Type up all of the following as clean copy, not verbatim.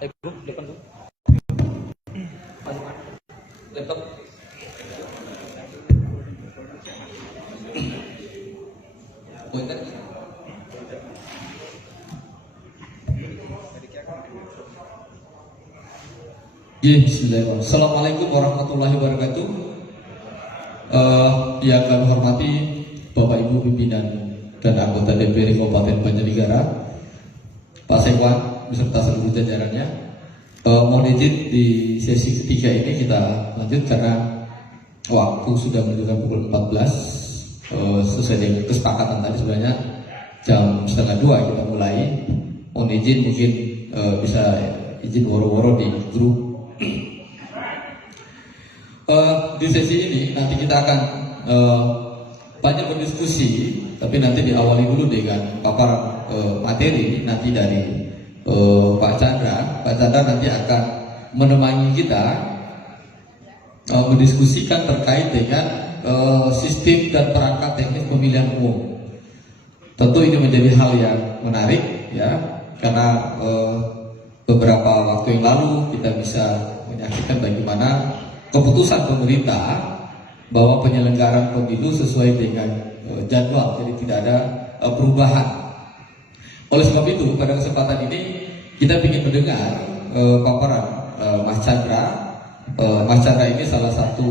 Bro, depan bro. Laptop. Pointer. Bismillahirrahmanirrahim. Assalamualaikum warahmatullahi wabarakatuh. Yang kami hormati Bapak Ibu pimpinan dan anggota DPR Kabupaten Banjarnegara, Pak Sekwan beserta seluruh jajarannya. Mohon izin di sesi ketiga ini kita lanjut karena waktu sudah menunjukkan pukul 14. Sesuai dengan kesepakatan tadi sebenarnya jam 1:30 kita mulai. Mohon izin mungkin bisa izin woro-woro di grup. Di sesi ini nanti kita akan banyak berdiskusi, tapi nanti diawali dulu dengan paparan materi nanti dari Pak Chandra. Pak Chandra nanti akan menemani kita mendiskusikan terkait dengan sistem dan perangkat teknis pemilihan umum. Tentu ini menjadi hal yang menarik ya, karena beberapa waktu yang lalu kita bisa menyaksikan bagaimana keputusan pemerintah bahwa penyelenggaraan pemilu sesuai dengan jadwal, jadi tidak ada perubahan. Oleh sebab itu pada kesempatan ini kita ingin mendengar paparan Mas Chandra. Mas Chandra ini salah satu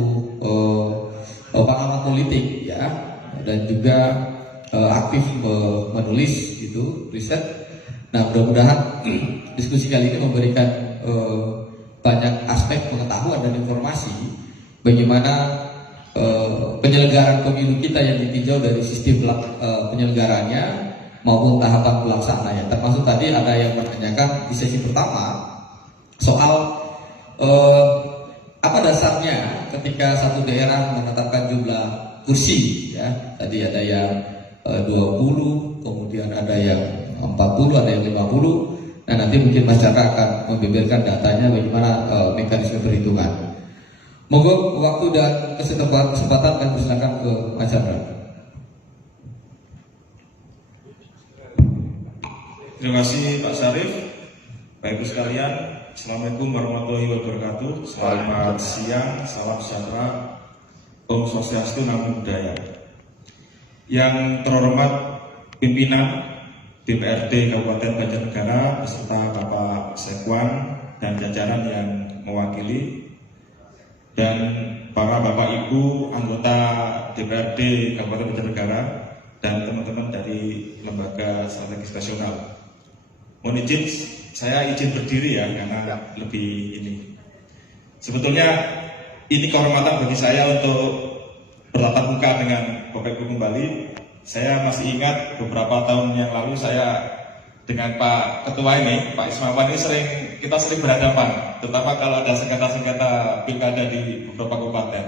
pengamat politik ya, dan juga aktif menulis gitu, riset. Nah, mudah-mudahan diskusi kali ini memberikan banyak aspek pengetahuan dan informasi bagaimana penyelenggaraan pemilu kita yang ditinjau dari sistem penyelenggaranya maupun tahapan pelaksananya. Termasuk tadi ada yang menanyakan di sesi pertama soal apa dasarnya ketika satu daerah menetapkan jumlah kursi ya. Tadi ada yang 20, kemudian ada yang 40, ada yang 50. Nah, nanti mungkin Mas Chandra akan membeberkan datanya bagaimana mekanisme perhitungan. Monggo waktu dan kesempatan kami persilakan ke Mas Chandra. Terima kasih Pak Syarif. Bapak Ibu sekalian, Assalamualaikum warahmatullahi wabarakatuh. Selamat siang, salam sejahtera, Om Swastiastu, Namo Buddhaya. Yang terhormat pimpinan DPRD Kabupaten Banjarnegara beserta Bapak Sekwan dan jajaran yang mewakili, dan para Bapak Ibu anggota DPRD Kabupaten Banjarnegara dan teman-teman dari Lembaga Strategis Nasional. Mohon izin, saya izin berdiri ya karena lebih ini. Sebetulnya ini kehormatan bagi saya untuk bertatap muka dengan Bapak Ibu kembali. Saya masih ingat beberapa tahun yang lalu saya dengan Pak Ketua ini, Pak Ismawan ini kita sering berhadapan, terutama kalau ada sengketa-sengketa pilkada di beberapa kabupaten.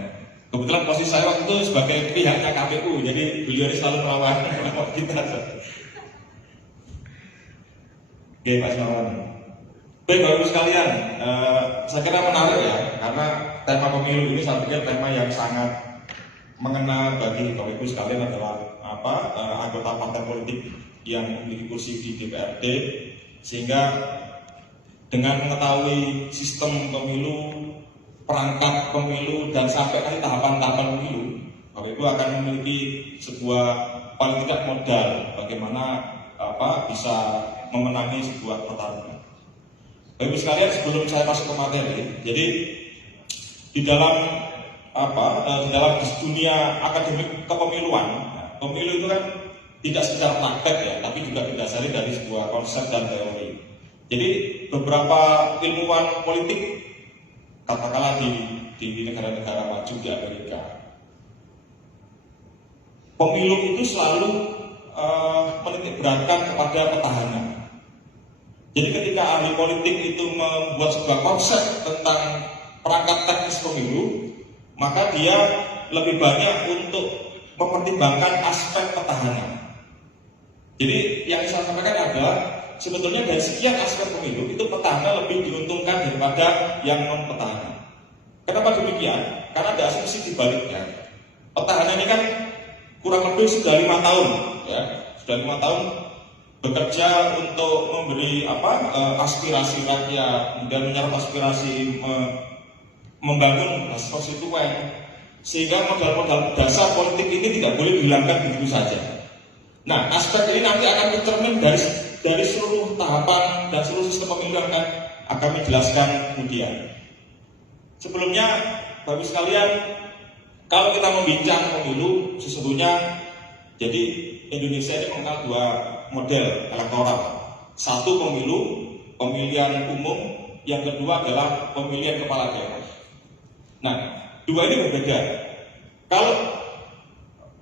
Kebetulan posisi saya waktu itu sebagai pihaknya KPU, jadi beliau ini selalu melawan kita. Oke, Pak Ismawan. Baik, Bapak Ibu sekalian, saya kira menarik ya, karena tema pemilu ini saya pikir tema yang sangat mengena bagi Bapak Ibu sekalian adalah anggota partai politik yang memiliki kursi di DPRD, sehingga dengan mengetahui sistem pemilu, perangkat pemilu, dan sampai ke tahapan-tahapan pemilu, Bapak Ibu akan memiliki sebuah paling tidak modal bagaimana bisa memenangi sebuah pertarungan. Bapak Ibu sekalian, sebelum saya masuk ke materi, jadi di dalam dunia akademik kepemiluan, pemilu itu kan tidak secara praktek ya, tapi juga didasari dari sebuah konsep dan teori. Jadi beberapa ilmuwan politik, katakanlah di negara-negara maju di Amerika, pemilu itu selalu menitik beratkan kepada petahana. Jadi ketika ahli politik itu membuat sebuah konsep tentang perangkat teknis pemilu, maka dia lebih banyak untuk mempertimbangkan aspek petahana. Jadi yang saya sampaikan adalah sebetulnya dari sekian aspek pemilu itu petahana lebih diuntungkan daripada yang non petahana. Kenapa demikian? Karena ada asumsi di baliknya. Petahana ini kan kurang lebih sudah 5 tahun, ya, sudah 5 tahun bekerja untuk memberi aspirasi rakyat, dan menyerap aspirasi membangun basis konstituen, sehingga modal-modal dasar politik ini tidak boleh dihilangkan begitu saja. Nah, aspek ini nanti akan tercermin dari seluruh tahapan dan seluruh sistem pemilu yang akan kami jelaskan kemudian. Sebelumnya, Bapak sekalian, kalau kita membincang pemilu, sesungguhnya jadi Indonesia ini mengenal dua model elektoral. Satu pemilu, pemilihan umum, yang kedua adalah pemilihan kepala daerah. Nah, dua ini berbeda. Kalau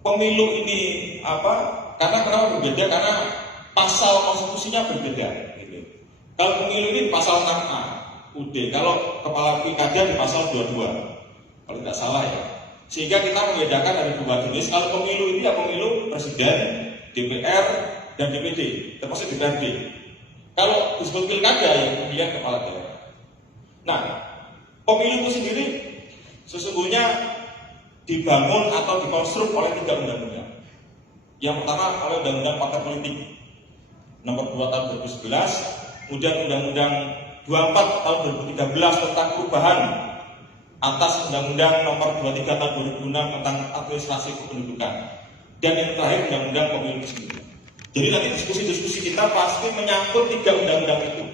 pemilu ini karena kenapa berbeda? Karena pasal konstitusinya berbeda. Gitu. Kalau pemilu ini pasal 6A UD, kalau kepala pilkada di pasal 22, kalau tidak salah ya. Sehingga kita membedakan ada dua jenis. Kalau pemilu ini ya pemilu presiden, DPR, dan DPD, termasuk DPRD. Kalau disebut pilkada ya pemilihan kepala daerah. Nah, pemilu itu sendiri sesungguhnya dibangun atau dikonstruk oleh 3 undang-undang. Yang pertama oleh Undang-Undang Partai Politik nomor 2 tahun 2011, kemudian Undang-Undang 24 tahun 2013 tentang perubahan atas Undang-Undang nomor 23 tahun 2006 tentang administrasi kependudukan, dan yang terakhir Undang-Undang Pemilu sendiri. Jadi nanti diskusi-diskusi kita pasti menyangkut 3 undang-undang itu.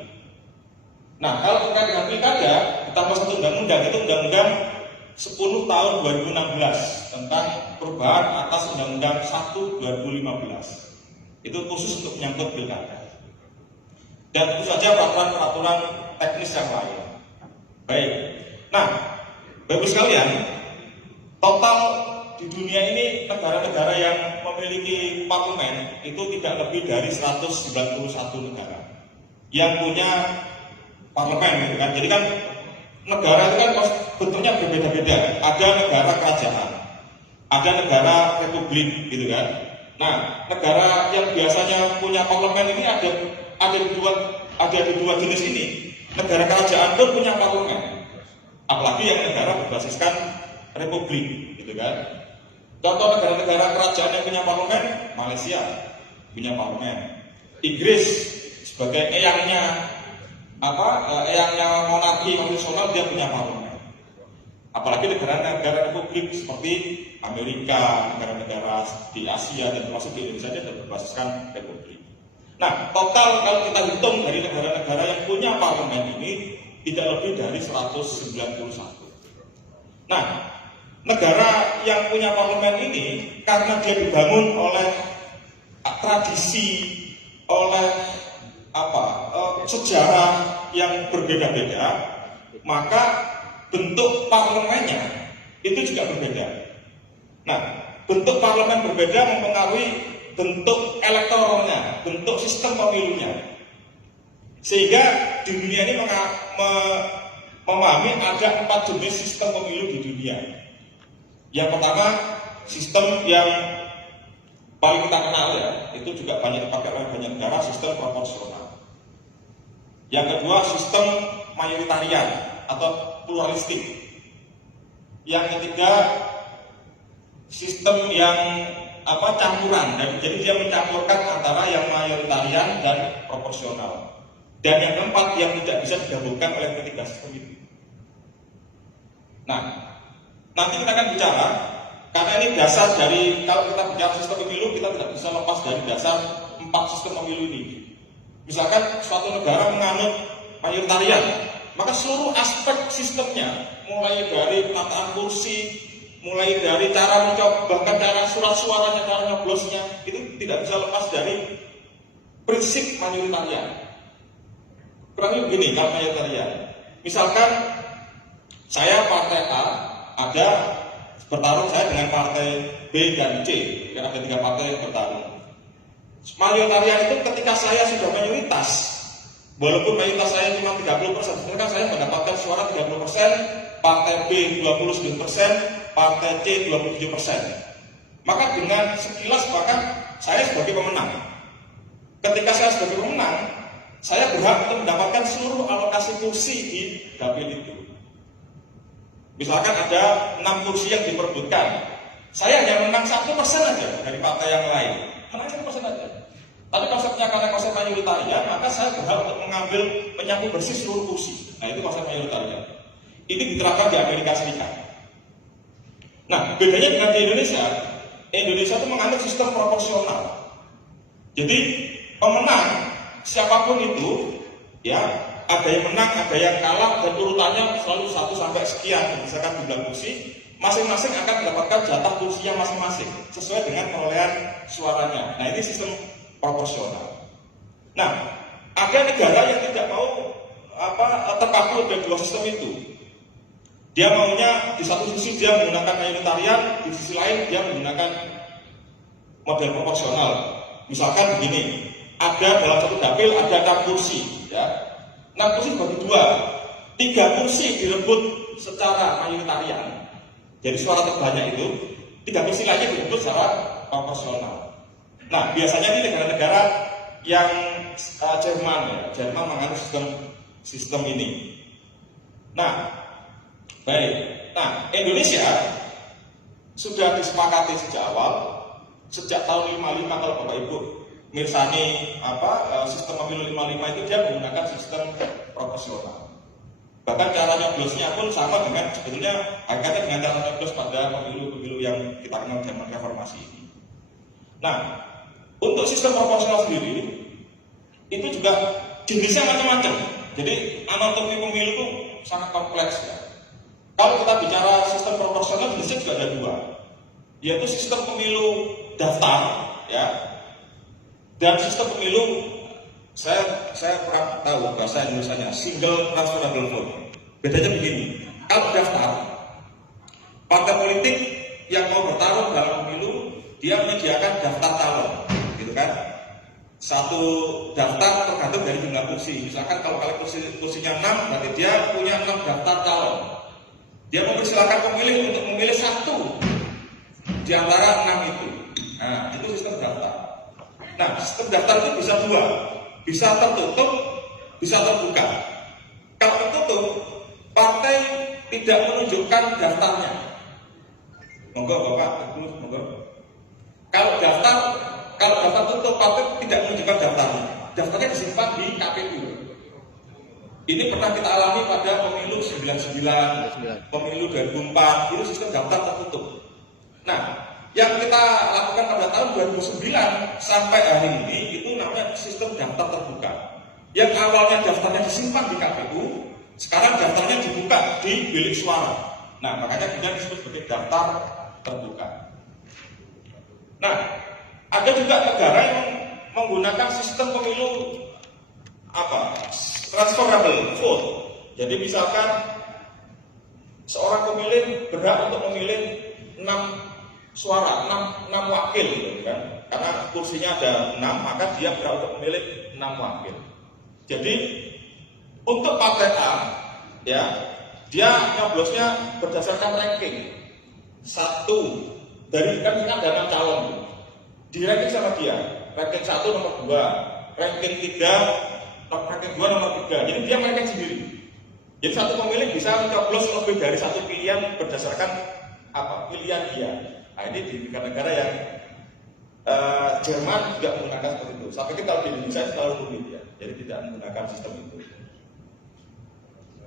Nah, kalau terkait dengan pilkada, ditambah 1 undang-undang, itu Undang-Undang 10 tahun 2016 tentang perubahan atas Undang-Undang 1 2015. Itu khusus untuk menyangkut pilkada. Dan tentu saja peraturan-peraturan teknis yang lain. Baik. Nah, Bapak sekalian, total di dunia ini negara-negara yang memiliki parlemen itu tidak lebih dari 191 negara yang punya parlemen, gitu kan. Jadi kan negara itu kan bentuknya berbeda-beda. Ada negara kerajaan, ada negara republik, gitu kan. Nah, negara yang biasanya punya parlemen ini ada dua jenis ini. Negara kerajaan pun punya parlemen, apalagi yang negara berbasiskan republik, gitu kan. Contoh negara-negara kerajaan yang punya parlemen, Malaysia punya parlemen, Inggris sebagai eyangnya monarki konstitusional, dia punya parlemen. Apalagi negara-negara republik seperti Amerika, negara-negara di Asia dan termasuk di Indonesia, dia berbasiskan republik. Nah, total kalau kita hitung dari negara-negara yang punya parlemen ini tidak lebih dari 191. Nah, negara yang punya parlemen ini karena dia dibangun oleh tradisi, oleh sejarah yang berbeda-beda, maka bentuk parlemennya itu juga berbeda. Nah, bentuk parlemen berbeda mempengaruhi bentuk elektoralnya, bentuk sistem pemilunya. Sehingga di dunia ini memahami ada 4 jenis sistem pemilu di dunia. Yang pertama, sistem yang paling kita kenal ya, itu juga banyak dipakai oleh banyak negara, sistem proporsional. Yang kedua, sistem mayoritarian atau pluralistik. Yang ketiga, sistem yang campuran, jadi dia mencampurkan antara yang mayoritarian dan proporsional. Dan yang keempat, yang tidak bisa digabungkan oleh ketiga sistem itu. Nah, nanti kita akan bicara, karena ini dasar dari, kalau kita bicara sistem pemilu, kita tidak bisa lepas dari dasar 4 sistem pemilu ini. Misalkan suatu negara menganut mayoritarian, maka seluruh aspek sistemnya, mulai dari penataan kursi, mulai dari cara mencoba, bahkan cara surat suaranya, cara nyoblosnya, itu tidak bisa lepas dari prinsip mayoritarian. Kurang lebih begini kalau mayoritarian. Misalkan saya partai A, ada bertarung saya dengan partai B dan C, kan ada 3 partai yang bertarung. Mayoritarian itu ketika saya sudah mayoritas, walaupun mayoritas saya cuma 30%, sebenarnya saya mendapatkan suara 30%, partai B 29%, partai C 27%. Maka dengan sekilas bahkan saya sebagai pemenang. Ketika saya sebagai pemenang, saya berhak untuk mendapatkan seluruh alokasi kursi di dapil itu. Misalkan ada 6 kursi yang diperebutkan, saya hanya menang 1% aja dari partai yang lain. Menang 1% aja. Tapi kalau saya konsepnya karena konsep mayoritarian, maka saya berhak untuk mengambil menyapu bersih seluruh kursi. Nah, itu konsep mayoritarian. Ini diterapkan di Amerika Serikat. Nah, bedanya dengan di Indonesia, Indonesia itu menganut sistem proporsional. Jadi pemenang siapapun itu, ya ada yang menang, ada yang kalah, dan urutannya selalu 1 sampai sekian berdasarkan jumlah kursi. Masing-masing akan mendapatkan jatah kursinya masing-masing sesuai dengan perolehan suaranya. Nah, ini sistem proporsional. Nah, ada negara yang tidak mau terpaku dengan dua sistem itu. Dia maunya di satu sisi dia menggunakan mayoritarian, di sisi lain dia menggunakan model proporsional. Misalkan begini, ada dalam satu dapil ada 6 kursi, ya. 6 kursi dibagi 2, 3 kursi direbut secara mayoritarian. Jadi suara terbanyak itu, 3 kursi lainnya direbut secara proporsional. Nah, biasanya ini negara-negara yang Jerman, ya, Jerman menganut sistem ini. Nah, baik. Nah, Indonesia sudah disepakati sejak awal, sejak tahun 55 kalau Bapak Ibu mirsani sistem pemilu 55 itu dia menggunakan sistem proporsional. Bahkan cara nyoblosnya pun sama dengan sebetulnya agaknya dengan cara nyoblos pada pemilu-pemilu yang kita kenal zaman reformasi ini. Nah, untuk sistem proporsional sendiri itu juga jenisnya macam-macam. Jadi anatomi pemilu itu sangat kompleks, ya. Kalau kita bicara sistem proporsional jenisnya juga ada 2, yaitu sistem pemilu daftar, ya, dan sistem pemilu saya kurang tahu bahasa Indonesianya, single transferable vote. Bedanya begini, kalau daftar, partai politik yang mau bertarung dalam pemilu dia menyediakan daftar calon, gitu kan? Satu daftar tergantung dari jumlah kursi. Misalkan kalau kursinya 6, berarti dia punya 6 daftar calon. Dia mempersilahkan pemilih untuk memilih 1 di antara 6 itu. Nah, itu sistem daftar. Nah, sistem daftar itu bisa 2, bisa tertutup, bisa terbuka. Kalau tertutup, partai tidak menunjukkan daftarnya. Monggo Bapak, monggo. Kalau daftar tutup, partai tidak menunjukkan daftarnya. Daftarnya disimpan di KPU. Ini pernah kita alami pada pemilu 99, pemilu 2004, itu sistem daftar tertutup. Nah, yang kita lakukan pada tahun 2009 sampai hari ini itu namanya sistem daftar terbuka. Yang awalnya daftarnya disimpan di KPU, sekarang daftarnya dibuka di bilik suara. Nah, makanya kemudian disebut sebagai daftar terbuka. Nah, ada juga negara yang menggunakan sistem pemilu transferable vote. Jadi misalkan seorang pemilih berhak untuk memilih 6 suara, 6 wakil, gitu kan? Karena kursinya ada 6, maka dia berhak untuk memilih 6 wakil. Jadi untuk partai A, ya, dia nyoblosnya berdasarkan ranking. 1 dari kan ada 6 calon, di ranking sama dia. Ranking 1 nomor 2, ranking 3, ranking 2 nomor 3. Jadi dia ranking sendiri. Jadi satu pemilih bisa mencoblos lebih dari 1 pilihan berdasarkan pilihan dia. Nah, ini di negara-negara yang Jerman juga menggunakan seperti itu. Sampai kita kalau di Indonesia selalu rumit, ya. Jadi tidak menggunakan sistem itu.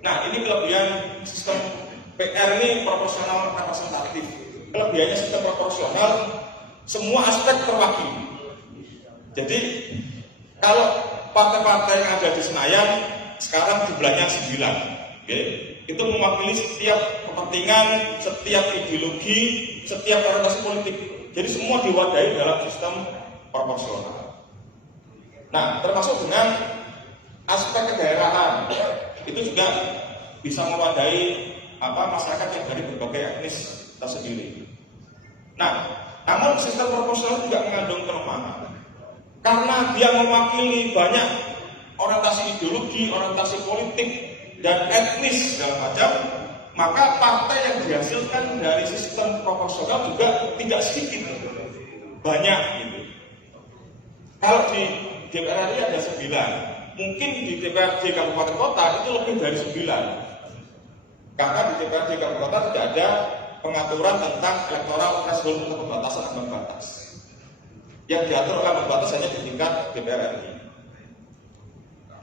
Nah, ini kelebihan sistem PR ini proporsional representatif. Kelebihannya sistem proporsional, semua aspek terwakili. Jadi kalau partai-partai yang ada di Senayan sekarang jumlahnya 9, okay? Itu mewakili setiap kepentingan, setiap ideologi, setiap orientasi politik. Jadi semua diwadahi dalam sistem proporsional. Nah, termasuk dengan aspek kedaerahan, itu juga bisa mewadahi masyarakat yang dari berbagai etnis tersendiri. Nah, namun sistem proporsional juga mengandung kelemahan. Karena dia mewakili banyak orientasi ideologi, orientasi politik, dan etnis segala macam, maka partai yang dihasilkan dari sistem proporsional juga tidak sedikit, banyak gitu. Kalau di DPR RI ada 9, mungkin di DPRD kabupaten kota itu lebih dari 9. Karena di DPRD kabupaten kota tidak ada pengaturan tentang electoral threshold atau pembatasan ambang batas. yang diatur oleh ambang batas hanya di tingkat DPR RI.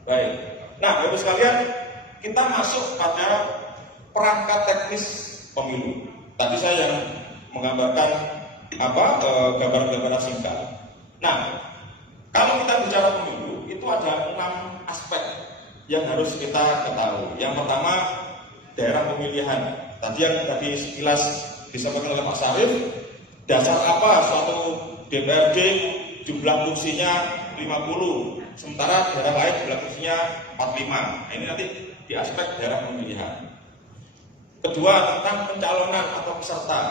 Baik. Nah, Bapak sekalian, kita masuk pada perangkat teknis pemilu. Tadi saya yang menggambarkan gambaran-gambaran singkat. Nah, kalau kita bicara pemilu, itu ada 6 aspek yang harus kita ketahui. Yang pertama, daerah pemilihan. Tadi sekilas disampaikan oleh Pak Sarif, dasar apa suatu DPRD jumlah kursinya 50, sementara daerah lain jumlah kursinya 45. Nah, ini nanti di aspek daerah pemilihan. Kedua, tentang pencalonan atau peserta.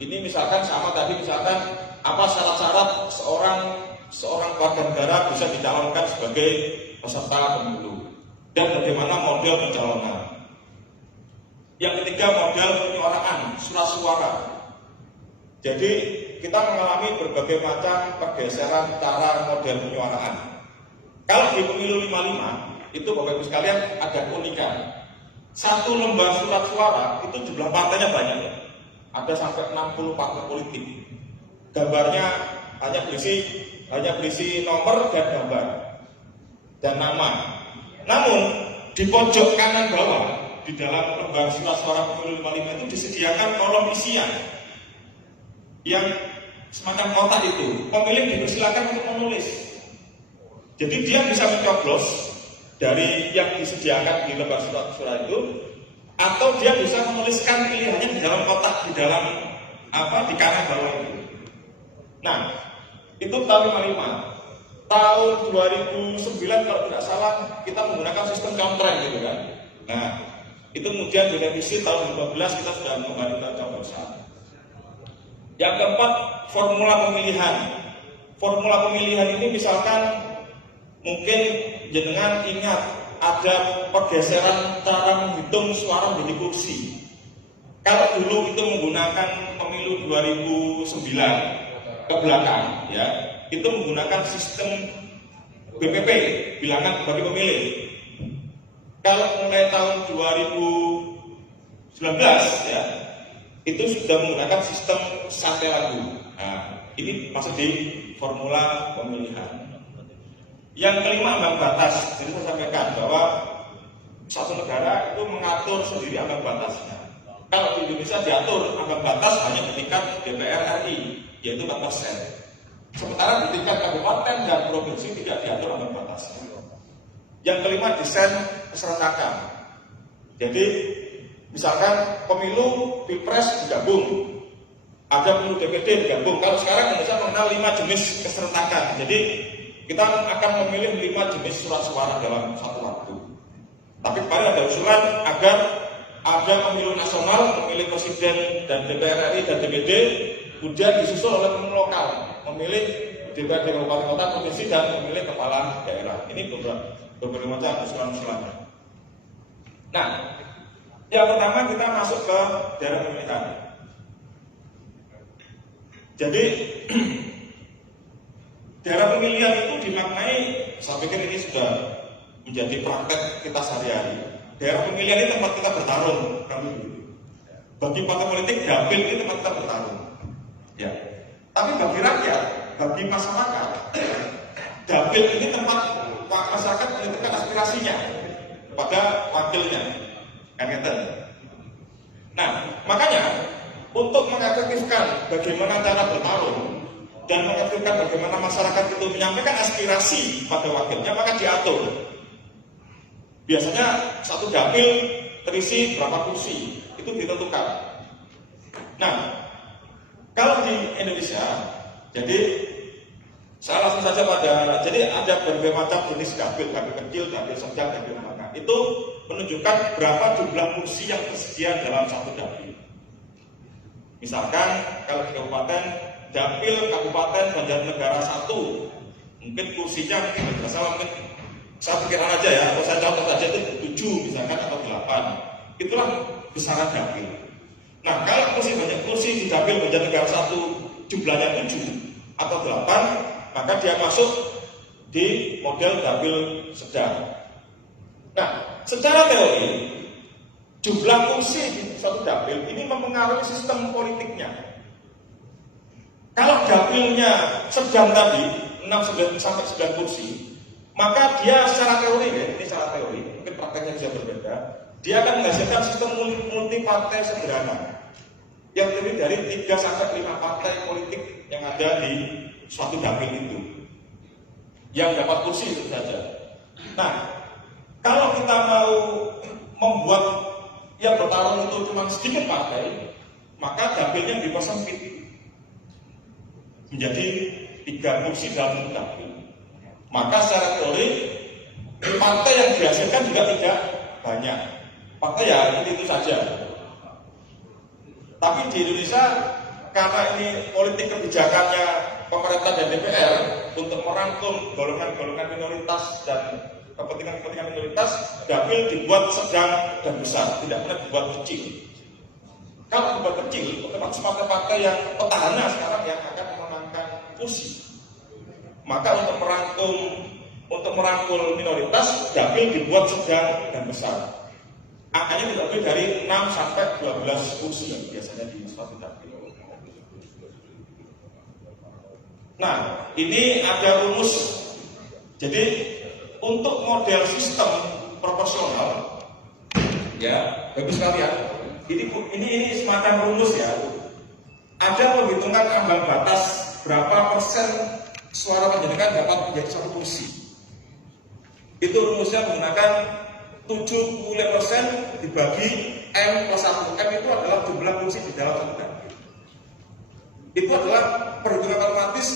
Ini misalkan sama tadi, misalkan apa syarat-syarat seorang warga negara bisa dicalonkan sebagai peserta pemilu dan bagaimana model pencalonan. Yang ketiga, model penyuaraan, surat suara. Jadi kita mengalami berbagai macam pergeseran cara model penyuaraan. Kalau di pemilu 55 itu Bapak Ibu sekalian ada keunikan. Satu lembar surat suara itu jumlah partainya banyak, ada sampai 60 partai politik. Gambarnya hanya berisi nomor dan gambar dan nama. Namun di pojok kanan bawah di dalam lembar surat suara pemilu 55 itu disediakan kolom isian yang semacam kotak itu. Pemilih dipersilakan untuk menulis. Jadi dia bisa mencoblos dari yang disediakan di lembar surat-surat itu, atau dia bisa menuliskan pilihannya di dalam kotak di kanan bawah itu. Nah, itu tahun 55. Tahun 2009 kalau tidak salah kita menggunakan sistem contreng gitu kan. Nah, itu kemudian direvisi tahun 2015 kita sudah mengembalikan coblosan. Yang keempat, formula pemilihan. Formula pemilihan ini misalkan mungkin jenengan ingat ada pergeseran cara menghitung suara menjadi kursi. Kalau dulu itu menggunakan pemilu 2009 ke belakang, ya, itu menggunakan sistem BPP, bilangan bagi pemilih. Kalau mulai tahun 2019, ya, itu sudah menggunakan sistem santai lagu. Nah, ini maksud di formula pemilihan. Yang kelima, ambang batas. Jadi saya sampaikan bahwa satu negara itu mengatur sendiri ambang batasnya. Kalau di Indonesia diatur ambang batas hanya di tingkat DPR RI, yaitu 4%. Sementara di tingkat kabupaten dan provinsi tidak diatur ambang batasnya. Yang kelima, desain keserentakan. Jadi misalkan pemilu pilpres digabung, ada pemilu DPD digabung. Kalau sekarang Indonesia mengenal 5 jenis keserentakan. Jadi kita akan memilih 5 jenis surat suara dalam satu waktu. Tapi kemarin ada usulan agar ada pemilu nasional, memilih presiden dan DPR RI dan DPD, kemudian disusul oleh pemilu lokal, memilih DPRD kabupaten kota, provinsi, dan memilih kepala daerah. Ini beberapa macam usulan-usulan. Nah, yang pertama kita masuk ke daerah pemilihan. Jadi daerah pemilihan itu dimaknai, saya pikir ini sudah menjadi praktek kita sehari-hari. Daerah pemilihan ini tempat kita bertarung. Bagi partai politik, dapil ini tempat kita bertarung. Ya. Tapi bagi rakyat, bagi masyarakat, dapil ini tempat masyarakat menentukan aspirasinya kepada wakilnya. Nah, makanya untuk mengefektifkan bagaimana cara bertarung dan mengefektifkan bagaimana masyarakat itu menyampaikan aspirasi pada wakilnya, maka diatur. Biasanya satu dapil terisi berapa kursi, itu ditentukan. Nah, kalau di Indonesia, jadi saya langsung saja jadi ada berbagai macam jenis dapil kecil, dapil sedang, dapil menengah. Itu menunjukkan berapa jumlah kursi yang tersedia dalam satu dapil. Misalkan kalau di kabupaten, dapil Kabupaten Banjarnegara 1, mungkin kursinya mungkin berasal mungkin saya pikirkan aja ya, kalau saya contoh saja itu 7 misalkan atau 8. Itulah besaran dapil. Nah, kalau banyak kursi di dapil Banjarnegara 1 jumlahnya 7 atau 8, maka dia masuk di model dapil sedang. Nah, secara teori jumlah kursi di suatu dapil ini mempengaruhi sistem politiknya. Kalau dapilnya sedang tadi 6 sampai 9 kursi, maka dia secara teori ya, ini secara teori, mungkin prakteknya bisa berbeda, dia akan menghasilkan sistem multi partai sederhana yang terdiri dari 3 sampai 5 partai politik yang ada di suatu dapil itu, yang dapat kursi itu saja. Nah, kalau kita mau membuat yang bertarung itu cuma sedikit partai, maka dapilnya dipersempit menjadi 3 kursi dalam satu dapil. Maka secara teori partai yang dihasilkan juga tidak banyak. Partai ya itu saja. Tapi di Indonesia karena ini politik kebijakannya pemerintah dan DPR untuk merangkum golongan-golongan minoritas dan kepentingan-kepentingan minoritas, dapil dibuat sedang dan besar, tidak pernah dibuat kecil. Kalau dibuat kecil, otomatis partai-partai yang petahana sekarang yang akan memenangkan kursi. Maka untuk merangkul minoritas, dapil dibuat sedang dan besar. Angkanya tidak lebih dari 6 sampai 12 kursi yang biasanya di suatu dapil. Nah, ini ada rumus. Jadi untuk model sistem proporsional, ya, bagus sekalian. Ini semacam rumus ya. Ada penghitungan ambang batas berapa persen suara penjaringan dapat menjadi satu kursi. Itu rumusnya menggunakan 70% dibagi M plus 1. M itu adalah jumlah kursi di dalam satu dapil. Itu adalah perhitungan otomatis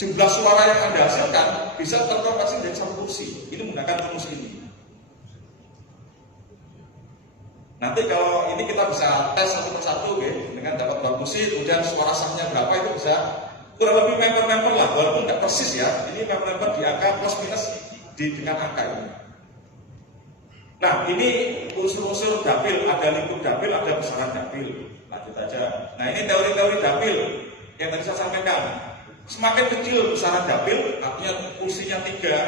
jumlah suara yang Anda hasilkan bisa terkonversi menjadi satu kursi. Ini menggunakan rumus ini. Nanti kalau ini kita bisa tes satu persatu dengan dapat berapa kursi, kemudian suara sahnya berapa, itu bisa kurang lebih member lah, walaupun nggak persis ya. Ini member di angka plus minus dengan angka ini. Nah, ini unsur-unsur dapil, ada lingkup dapil, ada besaran dapil. Lanjut aja. Nah, ini teori-teori dapil yang tadi saya sampaikan. Semakin kecil besaran dapil, artinya kursinya 3,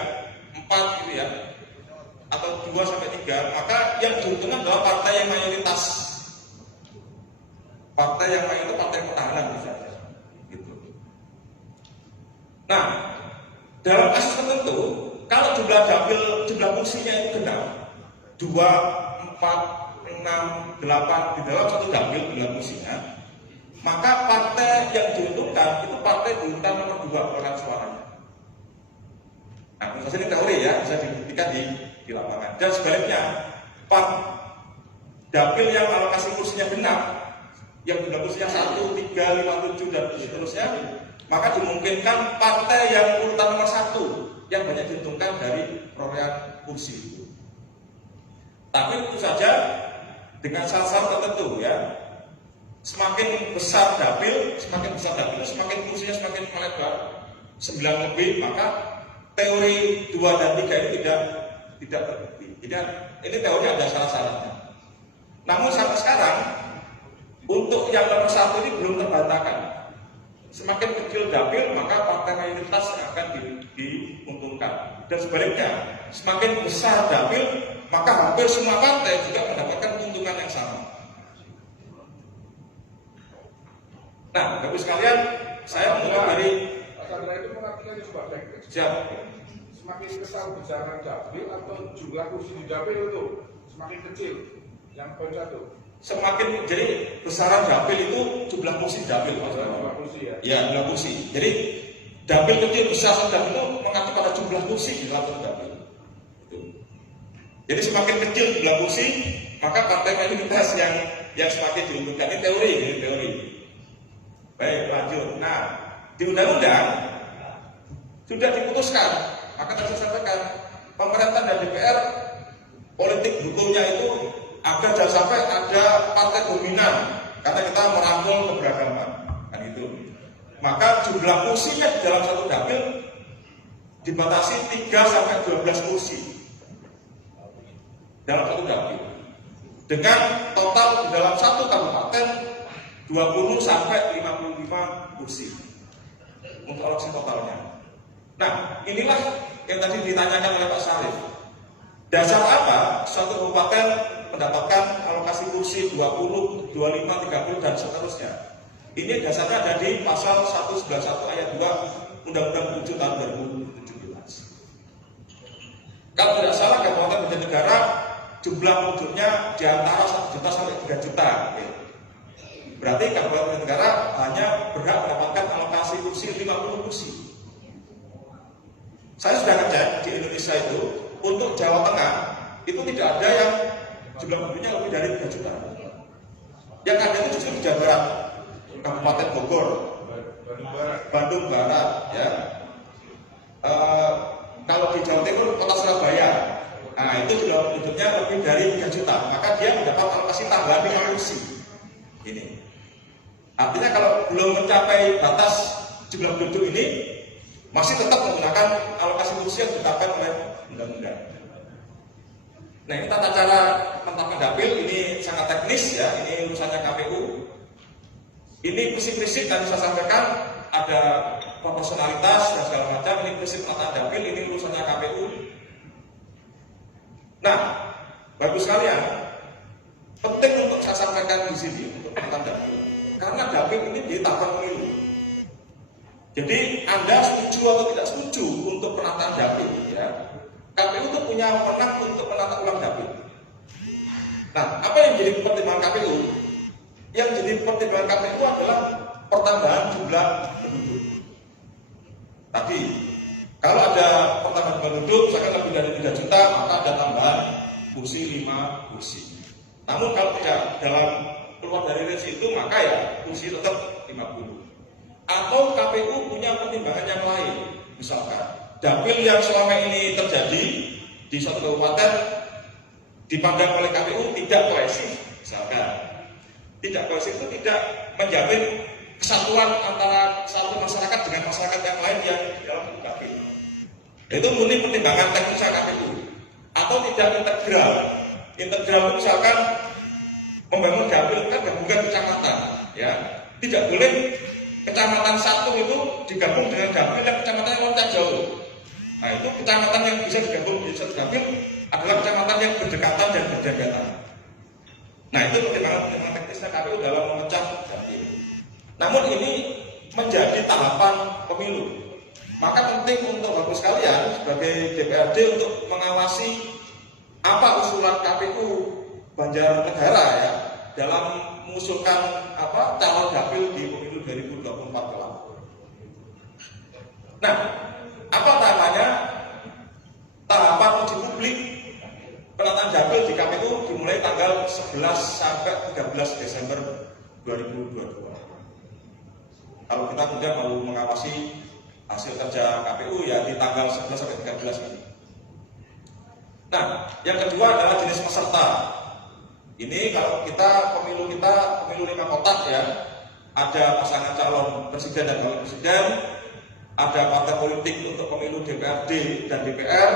4 gitu ya, atau 2 sampai 3, maka yang diuntungkan adalah partai yang mayoritas. Partai yang mayoritas, partai petahana misalnya. Gitu. Nah, dalam kasus tertentu, kalau jumlah dapil, jumlah kursinya itu genap, 2, 4, 6, 8 di dalam satu dapil jumlah kursinya, maka partai yang diuntungkan itu partai diuntungkan nomor 2 perolehan suaranya. Nah, ini teori ya, bisa dibuktikan di lapangan. Dan sebaliknya, dapil yang alokasi kursinya genap, yang jumlah kursinya 1, 3, 5, 7 dan seterusnya, maka dimungkinkan partai yang urutan nomor 1 yang banyak diuntungkan dari perolehan kursi. Tapi tentu saja dengan syarat-syarat tertentu ya. Semakin besar dapil, semakin kursinya semakin melebar, 9 lebih, maka teori 2 dan 3 ini tidak terbukti. Ini teori ada syarat-syaratnya. Namun sampai sekarang untuk yang nomor 1 ini belum terbantahkan. Semakin kecil dapil, maka partai mayoritas yang akan diuntungkan. Dan sebaliknya, semakin besar dapil, maka hampir semua partai juga mendapatkan keuntungan yang sama. Nah, Bapak sekalian, saya mengutip dari Sandra itu mengartikan coba baik. siap. Semakin besar besaran dapil atau jumlah kursi di dapil itu semakin kecil. Yang poin 1. Semakin jadi besaran dapil itu jumlah kursi dapil. Jumlah kursi ya. Ya, jumlah kursi. Jadi dapil kecil besar sedang itu mengacu pada jumlah kursi di dalam satu dapil. Jadi semakin kecil jumlah kursi, maka partai mayoritas yang semakin diuntungkan. Ini teori. Baik, lanjut. Nah, di undang-undang sudah diputuskan, maka tadi saya sampaikan, pemerintah dan DPR politik hukumnya itu agar jangan sampai ada partai dominan, karena kita merangkul keberagaman, kan itu. Maka jumlah kursinya di dalam satu dapil dibatasi 3 sampai 12 kursi dalam satu dapil, dengan total di dalam satu kabupaten 20 sampai 55 kursi untuk alokasi totalnya. Nah, inilah yang tadi ditanyakan oleh Pak Sarif. Dasar apa suatu kabupaten mendapatkan alokasi kursi 20, 25, 30 dan seterusnya? Ini dasarnya ada di pasal 191 ayat 2 Undang-Undang 7 tahun 2017. Kalau tidak salah Kabupaten Banjarnegara jumlah penduduknya di antara 1 juta sampai 3 juta. Berarti Kabupaten Banjarnegara hanya berhak mendapatkan alokasi kursi 50 kursi. Saya sudah ngecek di Indonesia itu, untuk Jawa Tengah itu tidak ada yang jumlah penduduknya lebih dari 3 juta. Yang ada itu justru di Jawa Barat, Kabupaten Bogor, Bandung Barat, ya. Kalau di Jawa Timur, Kota Surabaya, nah itu jumlah penduduknya lebih dari 3 juta, maka dia mendapat alokasi tambahan 5 kursi. Ini artinya kalau belum mencapai batas jumlah penduduk ini, masih tetap menggunakan alokasi kursi yang ditetapkan oleh undang-undang. Nah, ini tata cara penetapan dapil ini sangat teknis ya, ini urusannya KPU. Ini prinsip-prinsip yang saya sampaikan, ada proporsionalitas dan segala macam. Ini prinsip penetapan dapil, ini urusannya KPU. Nah, bagus sekalian, penting untuk saya sampaikan di sini untuk penetapan dapil, karena dapil ini di tahapan pemilu. Jadi Anda setuju atau tidak setuju untuk penataan dapil, ya, KPU itu punya wewenang untuk menata ulang dapil. Nah, apa yang jadi pertimbangan KPU? Yang jadi pertimbangan KPU adalah pertambahan jumlah penduduk. Tadi, kalau ada pertambahan penduduk, misalkan lebih dari 3 juta, maka ada tambahan kursi 5 kursi. Namun kalau tidak dalam keluar dari range itu, maka ya kursi tetap 50. Atau KPU punya pertimbangan yang lain, misalkan dapil yang selama ini terjadi di suatu kabupaten dipandang oleh KPU tidak kohesif, misalkan tidak kohesif itu tidak menjamin kesatuan antara satu masyarakat dengan masyarakat yang lain yang di dalam dapil. Itu murni pertimbangan teknisnya KPU. Atau tidak integral. Integral itu misalkan membangun dapil kan gabungan kecamatan, ya, tidak boleh kecamatan satu itu digabung dengan dapil yang kecamatan yang loncat jauh. Nah, itu kecamatan yang bisa digabung di satu dapil adalah kecamatan yang berdekatan dan berdekatan. Nah, itu pertimbangan teknisnya KPU dalam memecah dapil. Namun ini menjadi tahapan pemilu. Maka penting untuk Bapak sekalian sebagai DPRD untuk mengawasi apa usulan KPU Banjarnegara ya dalam mengusulkan calon dapil di pemilu 2024 kelak. Nah, apa tahapannya? Tahapan uji publik penataan dapil di KPU dimulai tanggal 11 sampai 13 Desember 2022. Kalau kita kemudian mau mengawasi hasil kerja KPU ya di tanggal 11 sampai 13 ini. Nah, yang kedua adalah jenis peserta. Ini kalau pemilu 5 kotak ya, ada pasangan calon presiden dan wakil presiden, ada partai politik untuk pemilu DPRD dan DPR,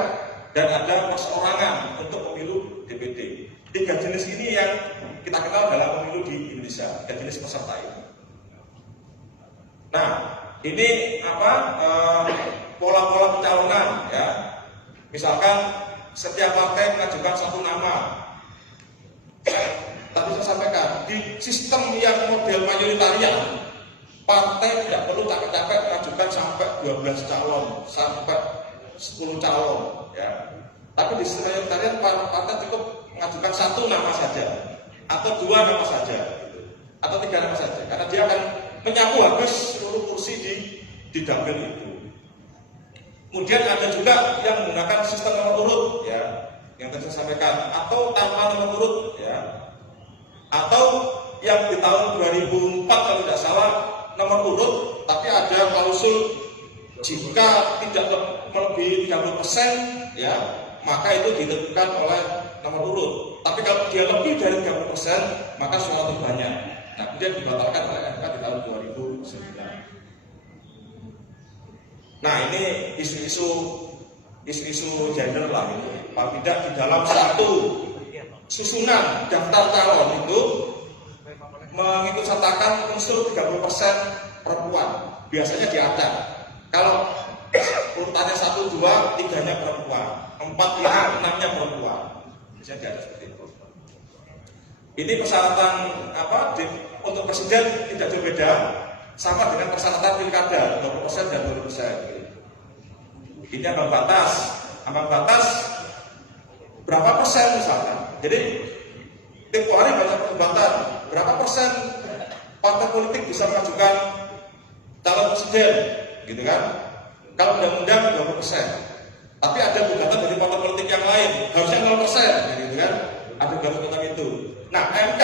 dan ada perseorangan untuk pemilu DPD. 3 jenis ini yang kita kenal dalam pemilu di Indonesia, 3 jenis peserta ini. Nah, ini pola-pola pencalonan ya. Misalkan setiap partai mengajukan 1 nama. Tadi saya sampaikan di sistem yang model mayoritarian, partai tidak perlu capek-capek mengajukan sampai 12 calon, sampai 10 calon ya. Tapi di sistem mayoritarian partai cukup mengajukan 1 nama saja, atau 2 nama saja, atau 3 nama saja, karena dia akan menyapu habis seluruh kursi di dapil itu. Kemudian ada juga yang menggunakan sistem nomor urut ya, yang tadi saya sampaikan, atau tanpa nomor urut ya, atau yang di tahun 2004 kalau tidak salah nomor urut, tapi ada klausul jika tidak melebihi 30% ya, maka itu ditentukan oleh nomor urut. Tapi kalau dia lebih dari 30%, maka suara terbanyak. Nah, kemudian dibatalkan oleh MK di tahun 2009. Nah, ini isu-isu gender lah ini. Paling tidak di dalam satu susunan daftar calon itu mengikut sertakan unsur 30% perempuan. Biasanya diacak. Kalau urutannya 1, 2, 3-nya perempuan, 4, 5, 6-nya perempuan. Biasanya diacak seperti itu. Ini persyaratan untuk presiden tidak jauh beda, sama dengan persyaratan pilkada 20% dan 20%. Ini ambang batas berapa persen misalnya. Jadi tempo hari banyak perdebatan berapa persen partai politik bisa mengajukan calon presiden, gitu kan? Kalau undang-undang 20%, tapi ada gugatan dari partai politik yang lain harusnya 0%, gitu kan? Ada garis tentang itu. Nah, MK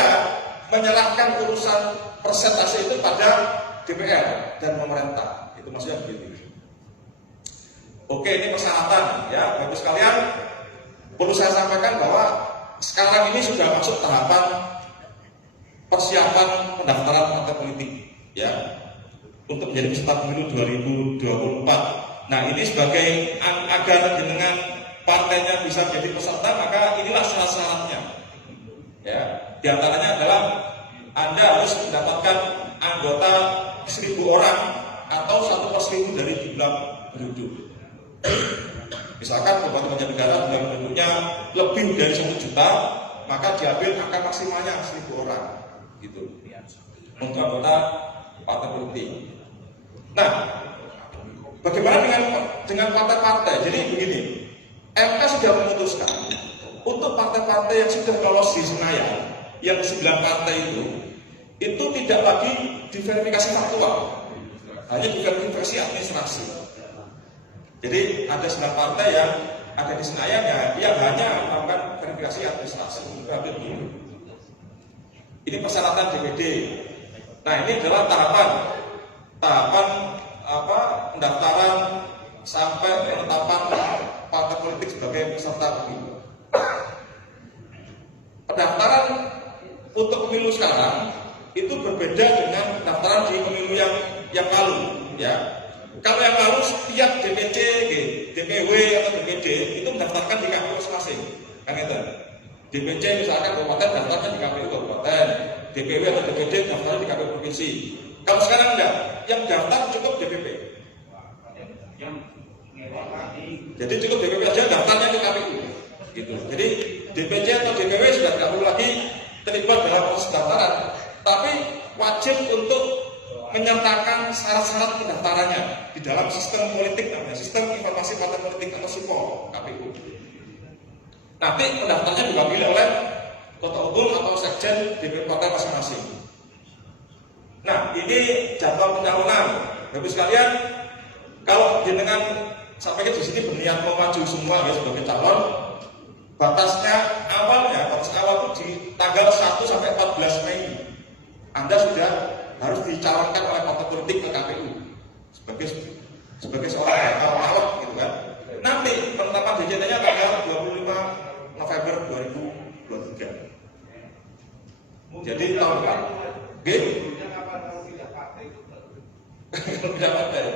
menyerahkan urusan persentase itu pada DPR dan pemerintah. Itu maksudnya begitu. Oke, ini persyaratan ya, Bapak sekalian. Perlu saya sampaikan bahwa sekarang ini sudah masuk tahapan persiapan pendaftaran partai politik, ya, untuk menjadi peserta pemilu 2024. Nah, ini sebagai agar dengan partainya bisa menjadi peserta, maka inilah syarat-syaratnya. Ya, di antaranya adalah Anda harus mendapatkan anggota 1.000 orang atau 1/1000 dari jumlah penduduk. Misalkan Kabupaten Banjarnegara jumlah penduduknya lebih dari 1 juta, maka diambil angka maksimalnya 1.000 orang, gitu. Untuk anggota partai politik. Nah, bagaimana dengan partai-partai? Jadi begini, MK sudah memutuskan untuk partai-partai yang sudah lolos di Senayan, yang 9 partai itu tidak lagi diverifikasi faktual, hanya diverifikasi administrasi. Jadi ada 9 partai yang ada di Senayan yang hanya melakukan verifikasi administrasi. Ini persyaratan DPD. Nah, ini adalah tahapan pendaftaran sampai penetapan partai politik sebagai peserta pemilu. Pendaftaran untuk pemilu sekarang itu berbeda dengan pendaftaran di pemilu yang lalu, ya. Kalau yang lalu setiap DPC, DPW atau DPD itu mendaftarkan di KPU masing-masing, kan itu. DPC misalkan kabupaten daftarnya di KPU kabupaten, DPW atau DPD daftarnya di KPU provinsi. Kalau sekarang enggak, yang daftar cukup DPP. Jadi cukup DPP aja daftarnya di KPU, gitu. Jadi DPC atau DPW sudah tidak perlu lagi terlibat dalam proses pendaftaran, tapi wajib untuk menyertakan syarat-syarat pendaftarannya di dalam sistem politik namanya sistem informasi partai politik atau SIPO KPU. Nanti pendaftarnya diwakili oleh ketua umum atau sekjen DPP partai masing-masing. Nah, ini jadwal pencalonan. Bapak sekalian, kalau jenengan sampaikan di sini berniat mau maju semua ya sebagai calon, batas awal itu di tanggal 1 sampai 14 Mei. Anda sudah harus dicalonkan oleh partai politik ke KPU sebagai seorang calon, gitu kan. Nanti penetapan DJT-nya tanggal 25 November 2023. Jadi tahun depan. Oke? Tidak partai.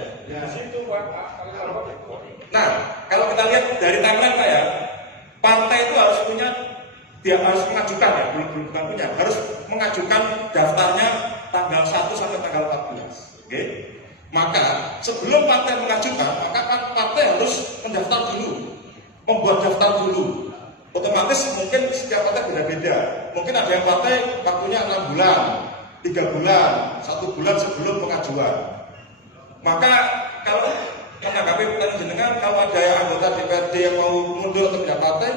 Nah, kalau kita lihat dari timeline Pak ya, partai itu harus mengajukan ya, bukan punya, harus mengajukan daftarnya tanggal 1 sampai tanggal 14. Oke? Maka sebelum partai mengajukan, maka partai harus mendaftar dulu, membuat daftar dulu. Otomatis mungkin setiap partai beda-beda. Mungkin ada yang partai waktunya 6 bulan, 3 bulan, 1 bulan sebelum pengajuan. Maka kalau menanggapi pertanyaan jenengan, kalau ada yang anggota DPRD yang mau mundur atau pindah partai,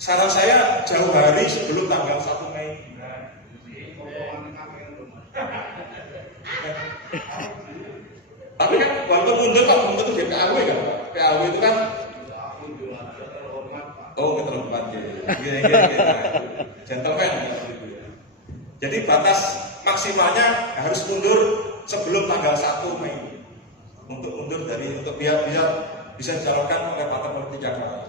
saran saya jauh hari sebelum tanggal 1 Mei. Tapi kan walaupun mundur kan belum tentu jadi PAW kan. PAW itu kan keterhormat gentleman. Jadi batas maksimalnya harus mundur sebelum tanggal 1 Mei. Untuk biar bisa dicalonkan oleh partai politik yang lain.